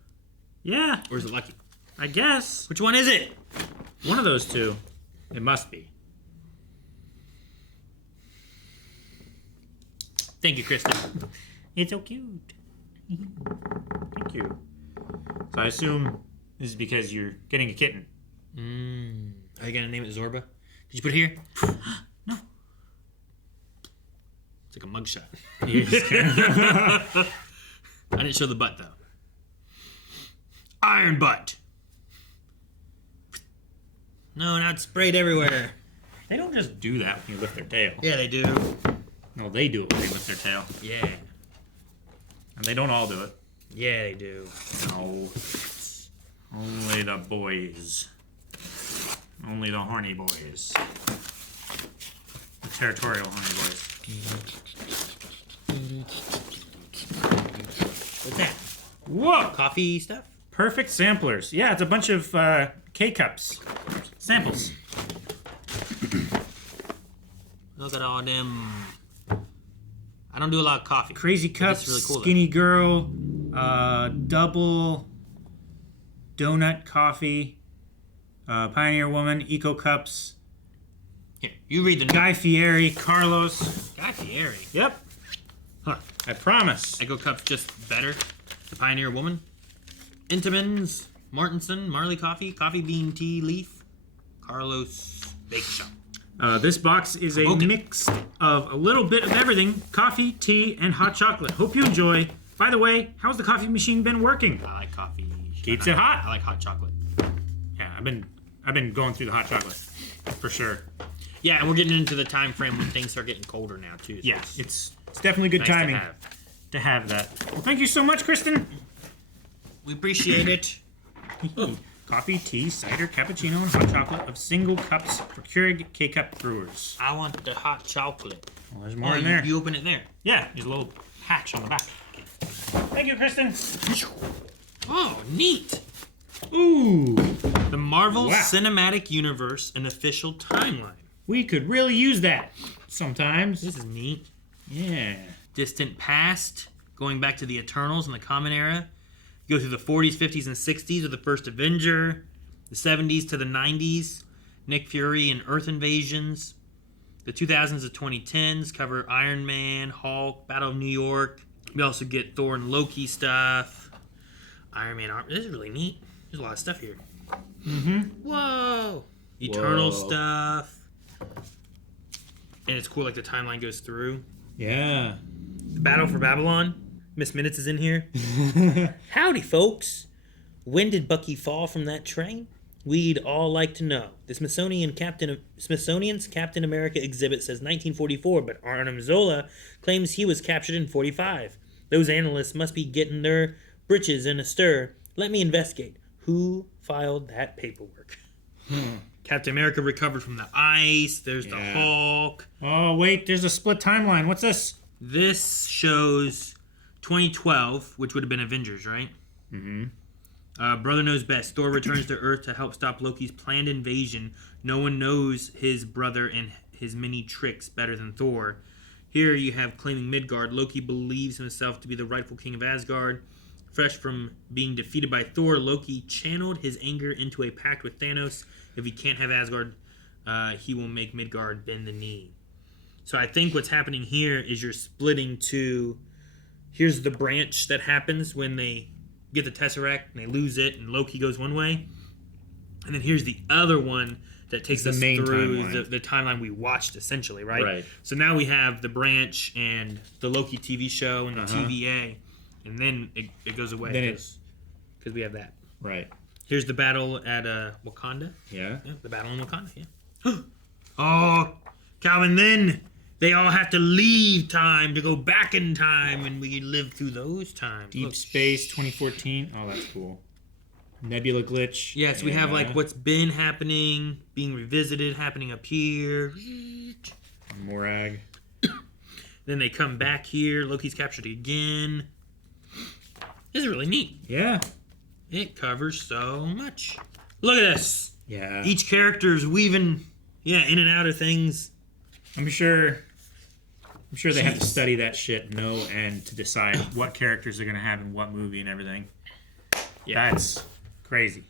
Yeah, Or is it Lucky? I guess. Which one is it? One of those two. It must be. Thank you, Kristen. It's so cute. Thank you. So I assume this is because you're getting a kitten. Are you gonna name it Zorba? Did you put it here? No. It's like a mugshot. You just can't- I didn't show the butt though. Iron butt. No, not sprayed everywhere. They don't just do that when you lift their tail. Yeah, they do. No, they do it when they lift their tail. Yeah. And they don't all do it. Yeah, they do. No. Only the boys. Only the horny boys. The territorial horny boys. What's that? Whoa! Coffee stuff? Perfect samplers. Yeah, it's a bunch of Kcups. Samples. Look at all them. I don't do a lot of coffee. Crazy But Cups, it's really cool, though. Skinny Girl, Double, Donut Coffee, Pioneer Woman, Kcups, Here, you read the Guy Fieri, Carlos. Guy Fieri. Yep. Huh. I promise. Kcups just better. The Pioneer Woman. Intamins. Martinson. Marley Coffee. Coffee Bean Tea Leaf. Carlos Bake Shop. This box is a Okay. mix of a little bit of everything: coffee, tea, and hot chocolate. Hope you enjoy. By the way, how's the coffee machine been working? I like coffee. Keeps it hot. I like hot chocolate. Yeah, I've been going through the hot chocolate for sure. Yeah, and we're getting into the time frame when things start getting colder now too. So Yeah, it's definitely good nice timing to have. to have that. Well, thank you so much, Kristen. We appreciate it. Coffee, tea, cider, cappuccino, and hot chocolate of single cups for Keurig K-Cup brewers. I want the hot chocolate. Well, there's more Oh, in there. you open it there. Yeah, there's a little hatch on the back. Thank you, Kristen. Oh, neat. Ooh, The Marvel Wow. Cinematic Universe An Official Timeline. we could really use that sometimes. This is neat. Yeah. Distant past, going back to the Eternals and the Common Era. Go through the 40s, 50s, and 60s with the first Avenger. The 70s to the 90s, Nick Fury and Earth invasions. The 2000s to 2010s cover Iron Man, Hulk, Battle of New York. We also get Thor and Loki stuff. Iron Man armor. This is really neat. There's a lot of stuff here. Mm-hmm. Whoa! Eternal Whoa. stuff. And it's cool, like the timeline goes through. Yeah. Battle for Babylon. Miss Minutes is in here. Howdy, folks. When did Bucky fall from that train? We'd all like to know. The Smithsonian's Captain America exhibit says 1944, but Arnim Zola claims he was captured in 45. Those analysts must be getting their britches in a stir. Let me investigate. Who filed that paperwork? Captain America recovered from the ice. There's the Yeah. Hulk. Oh, wait, there's a split timeline. What's this? This shows 2012, which would have been Avengers, right? Mm-hmm. Brother knows best. Thor returns to Earth to help stop Loki's planned invasion. No one knows his brother and his many tricks better than Thor. Here you have claiming Midgard. Loki believes himself to be the rightful king of Asgard. Fresh from being defeated by Thor, Loki channeled his anger into a pact with Thanos. If he can't have Asgard, he will make Midgard bend the knee. So I think what's happening here is you're splitting to... Here's the branch that happens when they get the Tesseract and they lose it and Loki goes one way. And then here's the other one that takes The us main through timeline. the timeline we watched, essentially, right? Right. So now we have the branch and the Loki TV show and the TVA. And then it goes away Then because we have that. Right. Here's the battle at Wakanda. Yeah. Yeah, the battle in Wakanda, yeah. Oh, Calvin, then they all have to leave time to go back in time, and we live through those times. Deep Look. Space 2014. Oh, that's cool. Nebula glitch. Yeah, so we have like Yeah. what's been happening, being revisited, happening up here. Morag. Then they come back here. Loki's captured again. This is really neat. Yeah. It covers so much. Look at this. Yeah. Each character's weaving, in and out of things. I'm sure they have to Jeez. study that shit no end to decide what characters they're gonna have in what movie and everything. Yeah. That's crazy.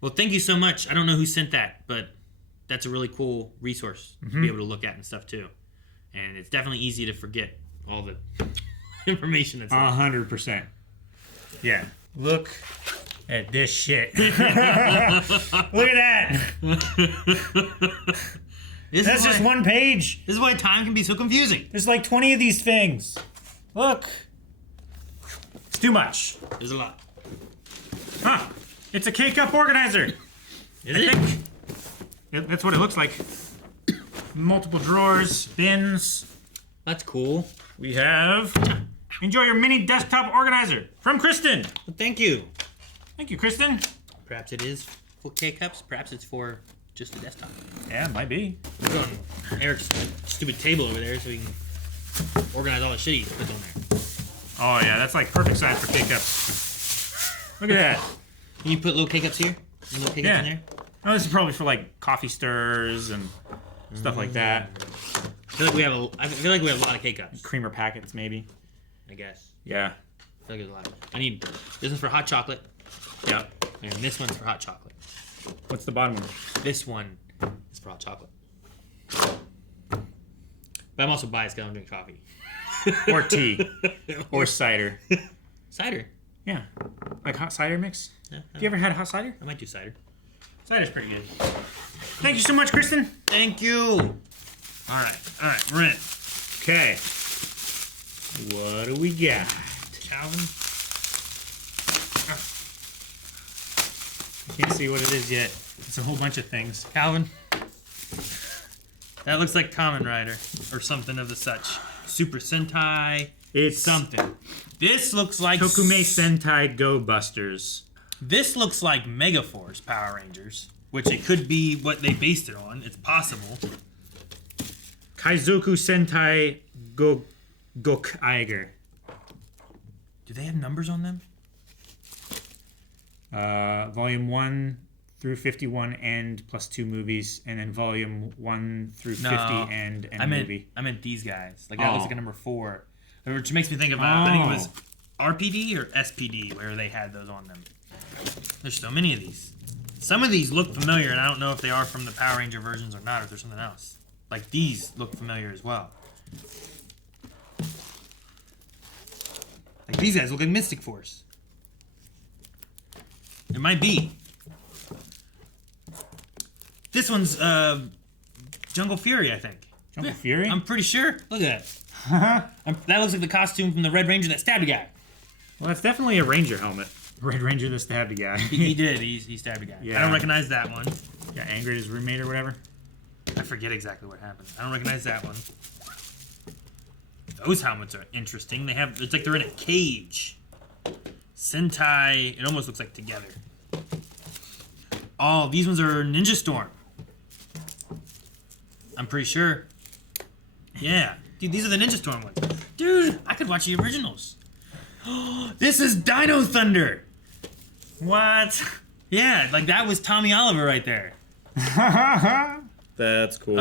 Well, thank you so much. I don't know who sent that, but that's a really cool resource to be able to look at and stuff too. And it's definitely easy to forget all the information that's there. 100%. Yeah. Look at this shit. Look at that. This That's is just why- one page. This is why time can be so confusing. There's like 20 of these things. Look. too much. There's a lot. Huh. It's a K-Cup organizer. Is I it? think. That's what it looks like. Multiple drawers, bins. That's cool. We have... Enjoy your mini desktop organizer from Kristen. Well, thank you. Thank you, Kristen. Perhaps it is for Kcups. Perhaps it's for just a desktop. Yeah, might be. Put on Eric's stupid table over there so we can organize all the shit he puts on there. Oh, yeah, that's like perfect size for K-Cups. Look at that. Can you put little Kcups here? And little Kcups in there? Oh, this is probably for like coffee stirs and stuff like that. I feel like we have a lot of Kcups. Creamer packets, maybe. I guess. Yeah. I feel like there's a lot. I need this one's for hot chocolate. Yep. And this one's for hot chocolate. What's the bottom one? This one is for hot chocolate. But I'm also biased because I don't drink coffee. Or tea. Or cider. Cider. Yeah. Like hot cider mix? Yeah, Have you ever had hot cider? I might do cider. Cider's pretty good. Thank you so much, Kristen. Thank you. Alright, we're in. Okay. What do we got? Calvin. Can't see what it is yet. It's a whole bunch of things. Calvin. That looks like Kamen Rider or something of the such. Super Sentai. It's Something. This looks like Tokume Sentai Go Busters. This looks like Megaforce Power Rangers, which it could be what they based it on. It's possible. Kaizoku Sentai Go Gokaiger. Do they have numbers on them? Volume 1 through 51 end plus 2 movies, and then volume 1 through 50 end and movie. I meant these guys. Like that looks like a number 4. Which makes me think of, Oh. I think it was RPD or SPD where they had those on them. There's so many of these. Some of these look familiar, and I don't know if they are from the Power Ranger versions or not, or if there's something else. Like these look familiar as well. Like these guys look like Mystic Force. It might be. This one's Jungle Fury, I think. Jungle Fury? I'm pretty sure. Look at that. That looks like the costume from the Red Ranger that stabbed a guy. Well, that's definitely a Ranger helmet. Red Ranger that stabbed a guy. He did. He stabbed a guy. Yeah. I don't recognize that one. Got angered his roommate or whatever. I forget exactly what happened. I don't recognize that one. Those helmets are interesting. It's like they're in a cage. Sentai. It almost looks like together. Oh, these ones are Ninja Storm. I'm pretty sure. Yeah. Dude, these are the Ninja Storm ones. Dude, I could watch the originals. This is Dino Thunder. What? Yeah, like that was Tommy Oliver right there. That's cool.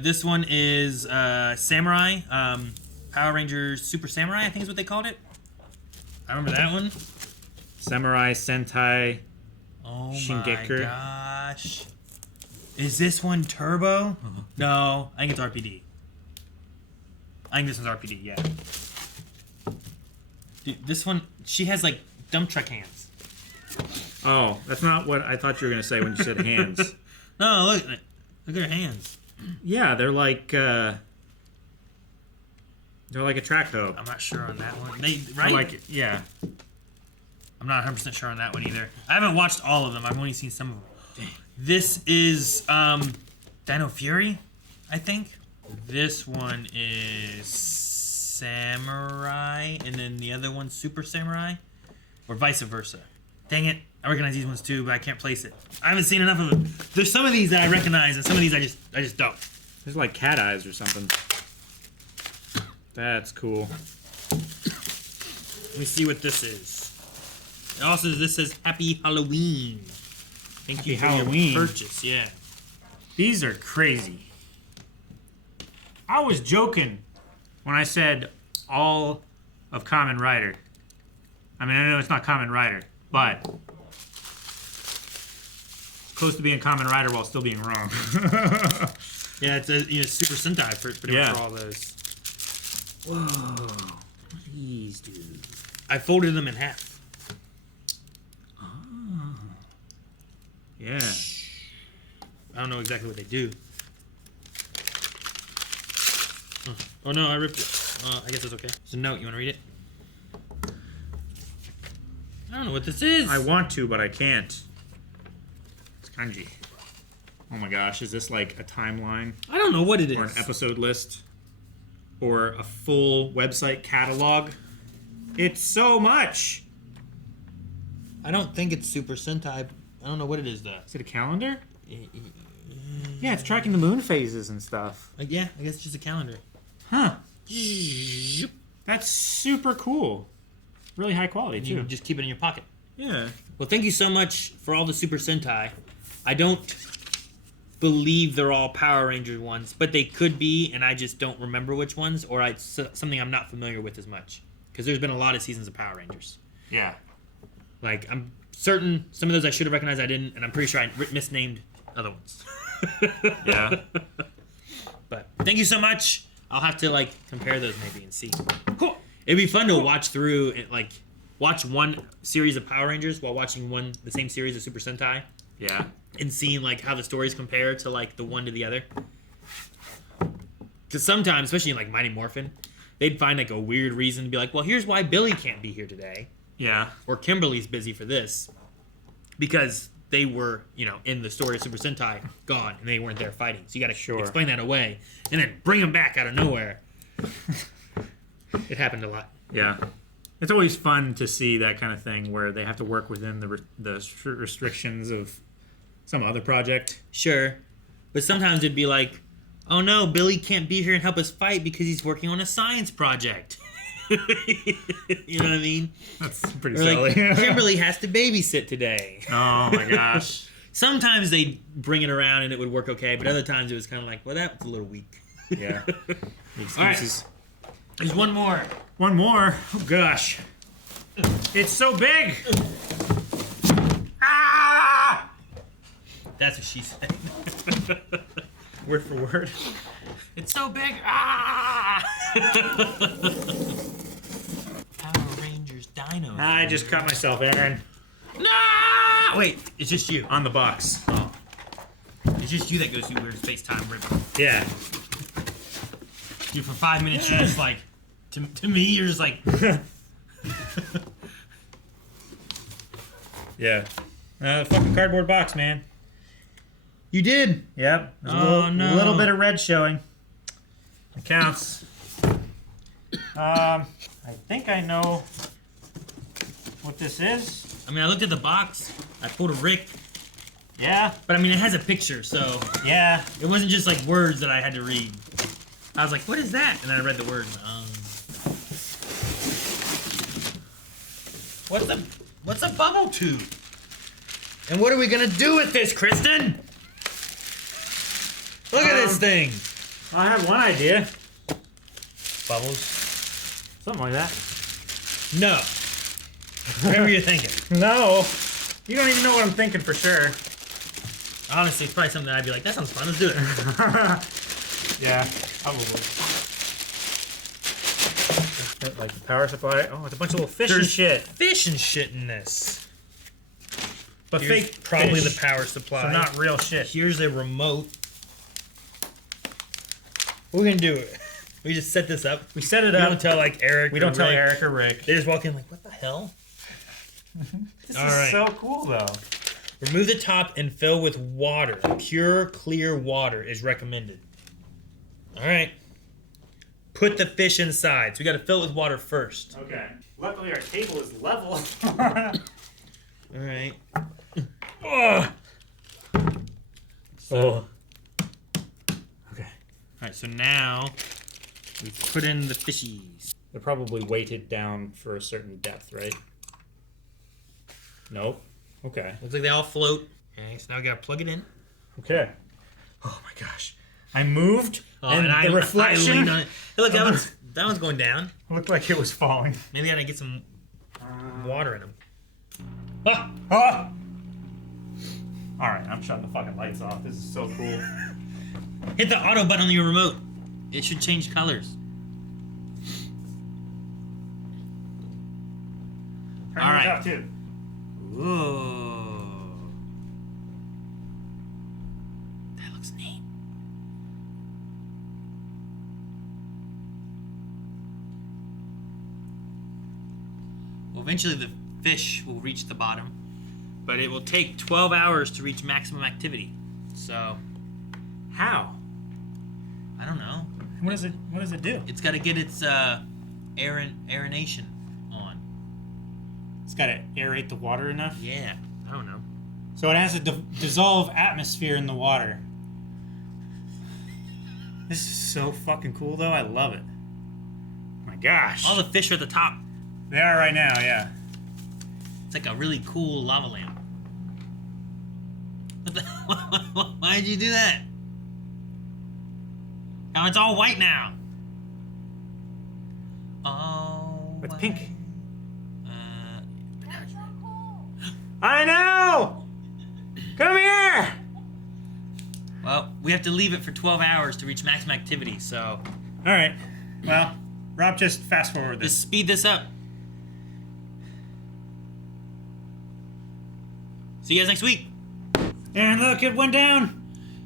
This one is Samurai. Power Rangers Super Samurai, I think is what they called it. I remember that one. Samurai Sentai. Oh Shingeki. my gosh. Is this one Turbo? No, I think it's RPD. I think this one's RPD, yeah. Dude, this one, she has like dump truck hands. Oh, that's not what I thought you were going to say when you said hands. No, look at it. Look at her hands. Yeah, they're like a track hoe. I'm not sure on that one. Right? They're like, yeah. I'm not 100% sure on that one either. I haven't watched all of them. I've only seen some of them. This is Dino Fury, I think. This one is Samurai, and then the other one's Super Samurai, or vice versa. Dang it. I recognize these ones too, but I can't place it. I haven't seen enough of them. There's some of these that I recognize, and some of these I just don't. There's like cat eyes or something. That's cool. Let me see what this is. Also, this says Happy Halloween. Thank Happy you for Halloween. your purchase, yeah. These are crazy. I was joking when I said all of Kamen Rider. I mean, I know it's not Kamen Rider, but close to being Kamen Rider while still being wrong. Yeah, it's a Super Sentai for pretty much for all those. Whoa. Please, dude. I folded them in half. Yeah. I don't know exactly what they do. Oh no, I ripped it. I guess that's okay. It's a note. You want to read it? I don't know what this is. I want to, but I can't. It's kanji. Oh my gosh, is this like a timeline? I don't know what it is. Or an episode list? Or a full website catalog? It's so much! I don't think it's Super Sentai. I don't know what it is, though. Is it a calendar? Yeah, it's tracking the moon phases and stuff. Yeah, I guess it's just a calendar. Huh. That's super cool. Really high quality, You too. can just keep it in your pocket. Yeah. Well, thank you so much for all the Super Sentai. I don't believe they're all Power Rangers ones, but they could be, and I just don't remember which ones, or it's something I'm not familiar with as much. Because there's been a lot of seasons of Power Rangers. Yeah. Like, I'm certain some of those I should have recognized, I didn't, and I'm pretty sure I misnamed other ones. Yeah. But thank you so much. I'll have to, like, compare those maybe and see. Cool. It'd be fun to watch through, and, like, watch one series of Power Rangers while watching the same series of Super Sentai. Yeah. And seeing, like, how the stories compare to, like, the one to the other. Because sometimes, especially in, like, Mighty Morphin, they'd find, like, a weird reason to be like, well, here's why Billy can't be here today. Yeah. Or Kimberly's busy for this. Because they were, in the story of Super Sentai, gone, and they weren't there fighting. So you gotta explain that away. And then bring them back out of nowhere. It happened a lot. Yeah. It's always fun to see that kind of thing where they have to work within the restrictions of some other project. Sure. But sometimes it'd be like, oh no, Billy can't be here and help us fight because he's working on a science project. You know what I mean? That's pretty Or like, silly. Kimberly has to babysit today. Oh my gosh. Sometimes they'd bring it around and it would work okay, but other times it was kind of like, well, that was a little weak. Yeah. The excuses. There's one more. One more. Oh gosh. It's so big. Ah! That's what she said. Word for word. It's so big. Ah! Power Rangers Dino. I just cut myself, Aaron. No! Wait, it's just you. On the box. Oh. It's just you that goes through weird FaceTime rip. Yeah. Dude, for 5 minutes, you're just like, to me, you're just like, Yeah. Fucking cardboard box, man. you did. Yep. There's Oh, no. little bit of red showing. It counts. I think I know what this is. I mean, I looked at the box. I pulled a Rick. Yeah. But I mean, it has a picture, so Yeah. it wasn't just like words that I had to read. I was like, what is that? And then I read the words. What's a bubble tube? And what are we gonna do with this, Kristen? Look at this thing. I have one idea. Bubbles? Something like that. No. Whatever you're thinking. No. You don't even know what I'm thinking for sure. Honestly, it's probably something that I'd be like, that sounds fun, let's do it. Yeah, probably. Like the power supply. Oh, it's a bunch of little fish and There's shit. Fish and shit in this. But Here's fake probably fish, the power supply. so not real shit. Here's a remote. We're gonna do it. We just set this up. We set it We up. don't tell like Eric. We or don't tell Rick. Eric or Rick. They just walk in like, what the hell? This All is right. so cool, though. Remove the top and fill with water. Pure, clear water is recommended. All right. Put the fish inside. So we got to fill it with water first. Okay. Luckily, our table is level. All right. Oh. Oh. Okay. All right. So now we put in the fishies. They're probably weighted down for a certain depth, right? Nope. Okay. Looks like they all float. Okay. So now we got to plug it in. Okay. Oh my gosh. I moved, Oh, and I the reflection leaned on it. Hey, look, that one's going down. looked like it was falling. Maybe I gotta get some water in them. Ah! Ah! All right, I'm shutting the fucking lights off. This is so cool. Hit the auto button on your remote. It should change colors. Turn All yours right. up, too. Whoa. That looks neat. Well, eventually the fish will reach the bottom. But it will take 12 hours to reach maximum activity. So, How? I don't know. What does it do? It's got to get its aeration on. It's got to aerate the water enough. Yeah, I don't know. So it has to dissolve atmosphere in the water. This is so fucking cool, though. I love it. My gosh. All the fish are at the top. They are right now, yeah. It's like a really cool lava lamp. What the, why'd you do that? Now it's all white now. Oh. It's pink. That's so cool. I know! Come here! Well, we have to leave it for 12 hours to reach maximum activity, so All right. Well, Rob, just fast forward just this. speed this up. See you guys next week. And look, it went down.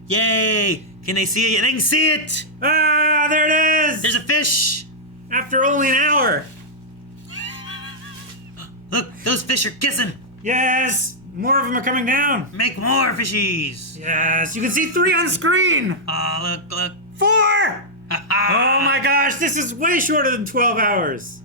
Yay! Can they see it? They can see it! Ah, there it is! There's a fish! After only an hour. Look, those fish are kissing! Yes! More of them are coming down. Make more fishies! Yes, you can see 3 on screen. Oh, look, look. 4! Oh my gosh, this is way shorter than 12 hours.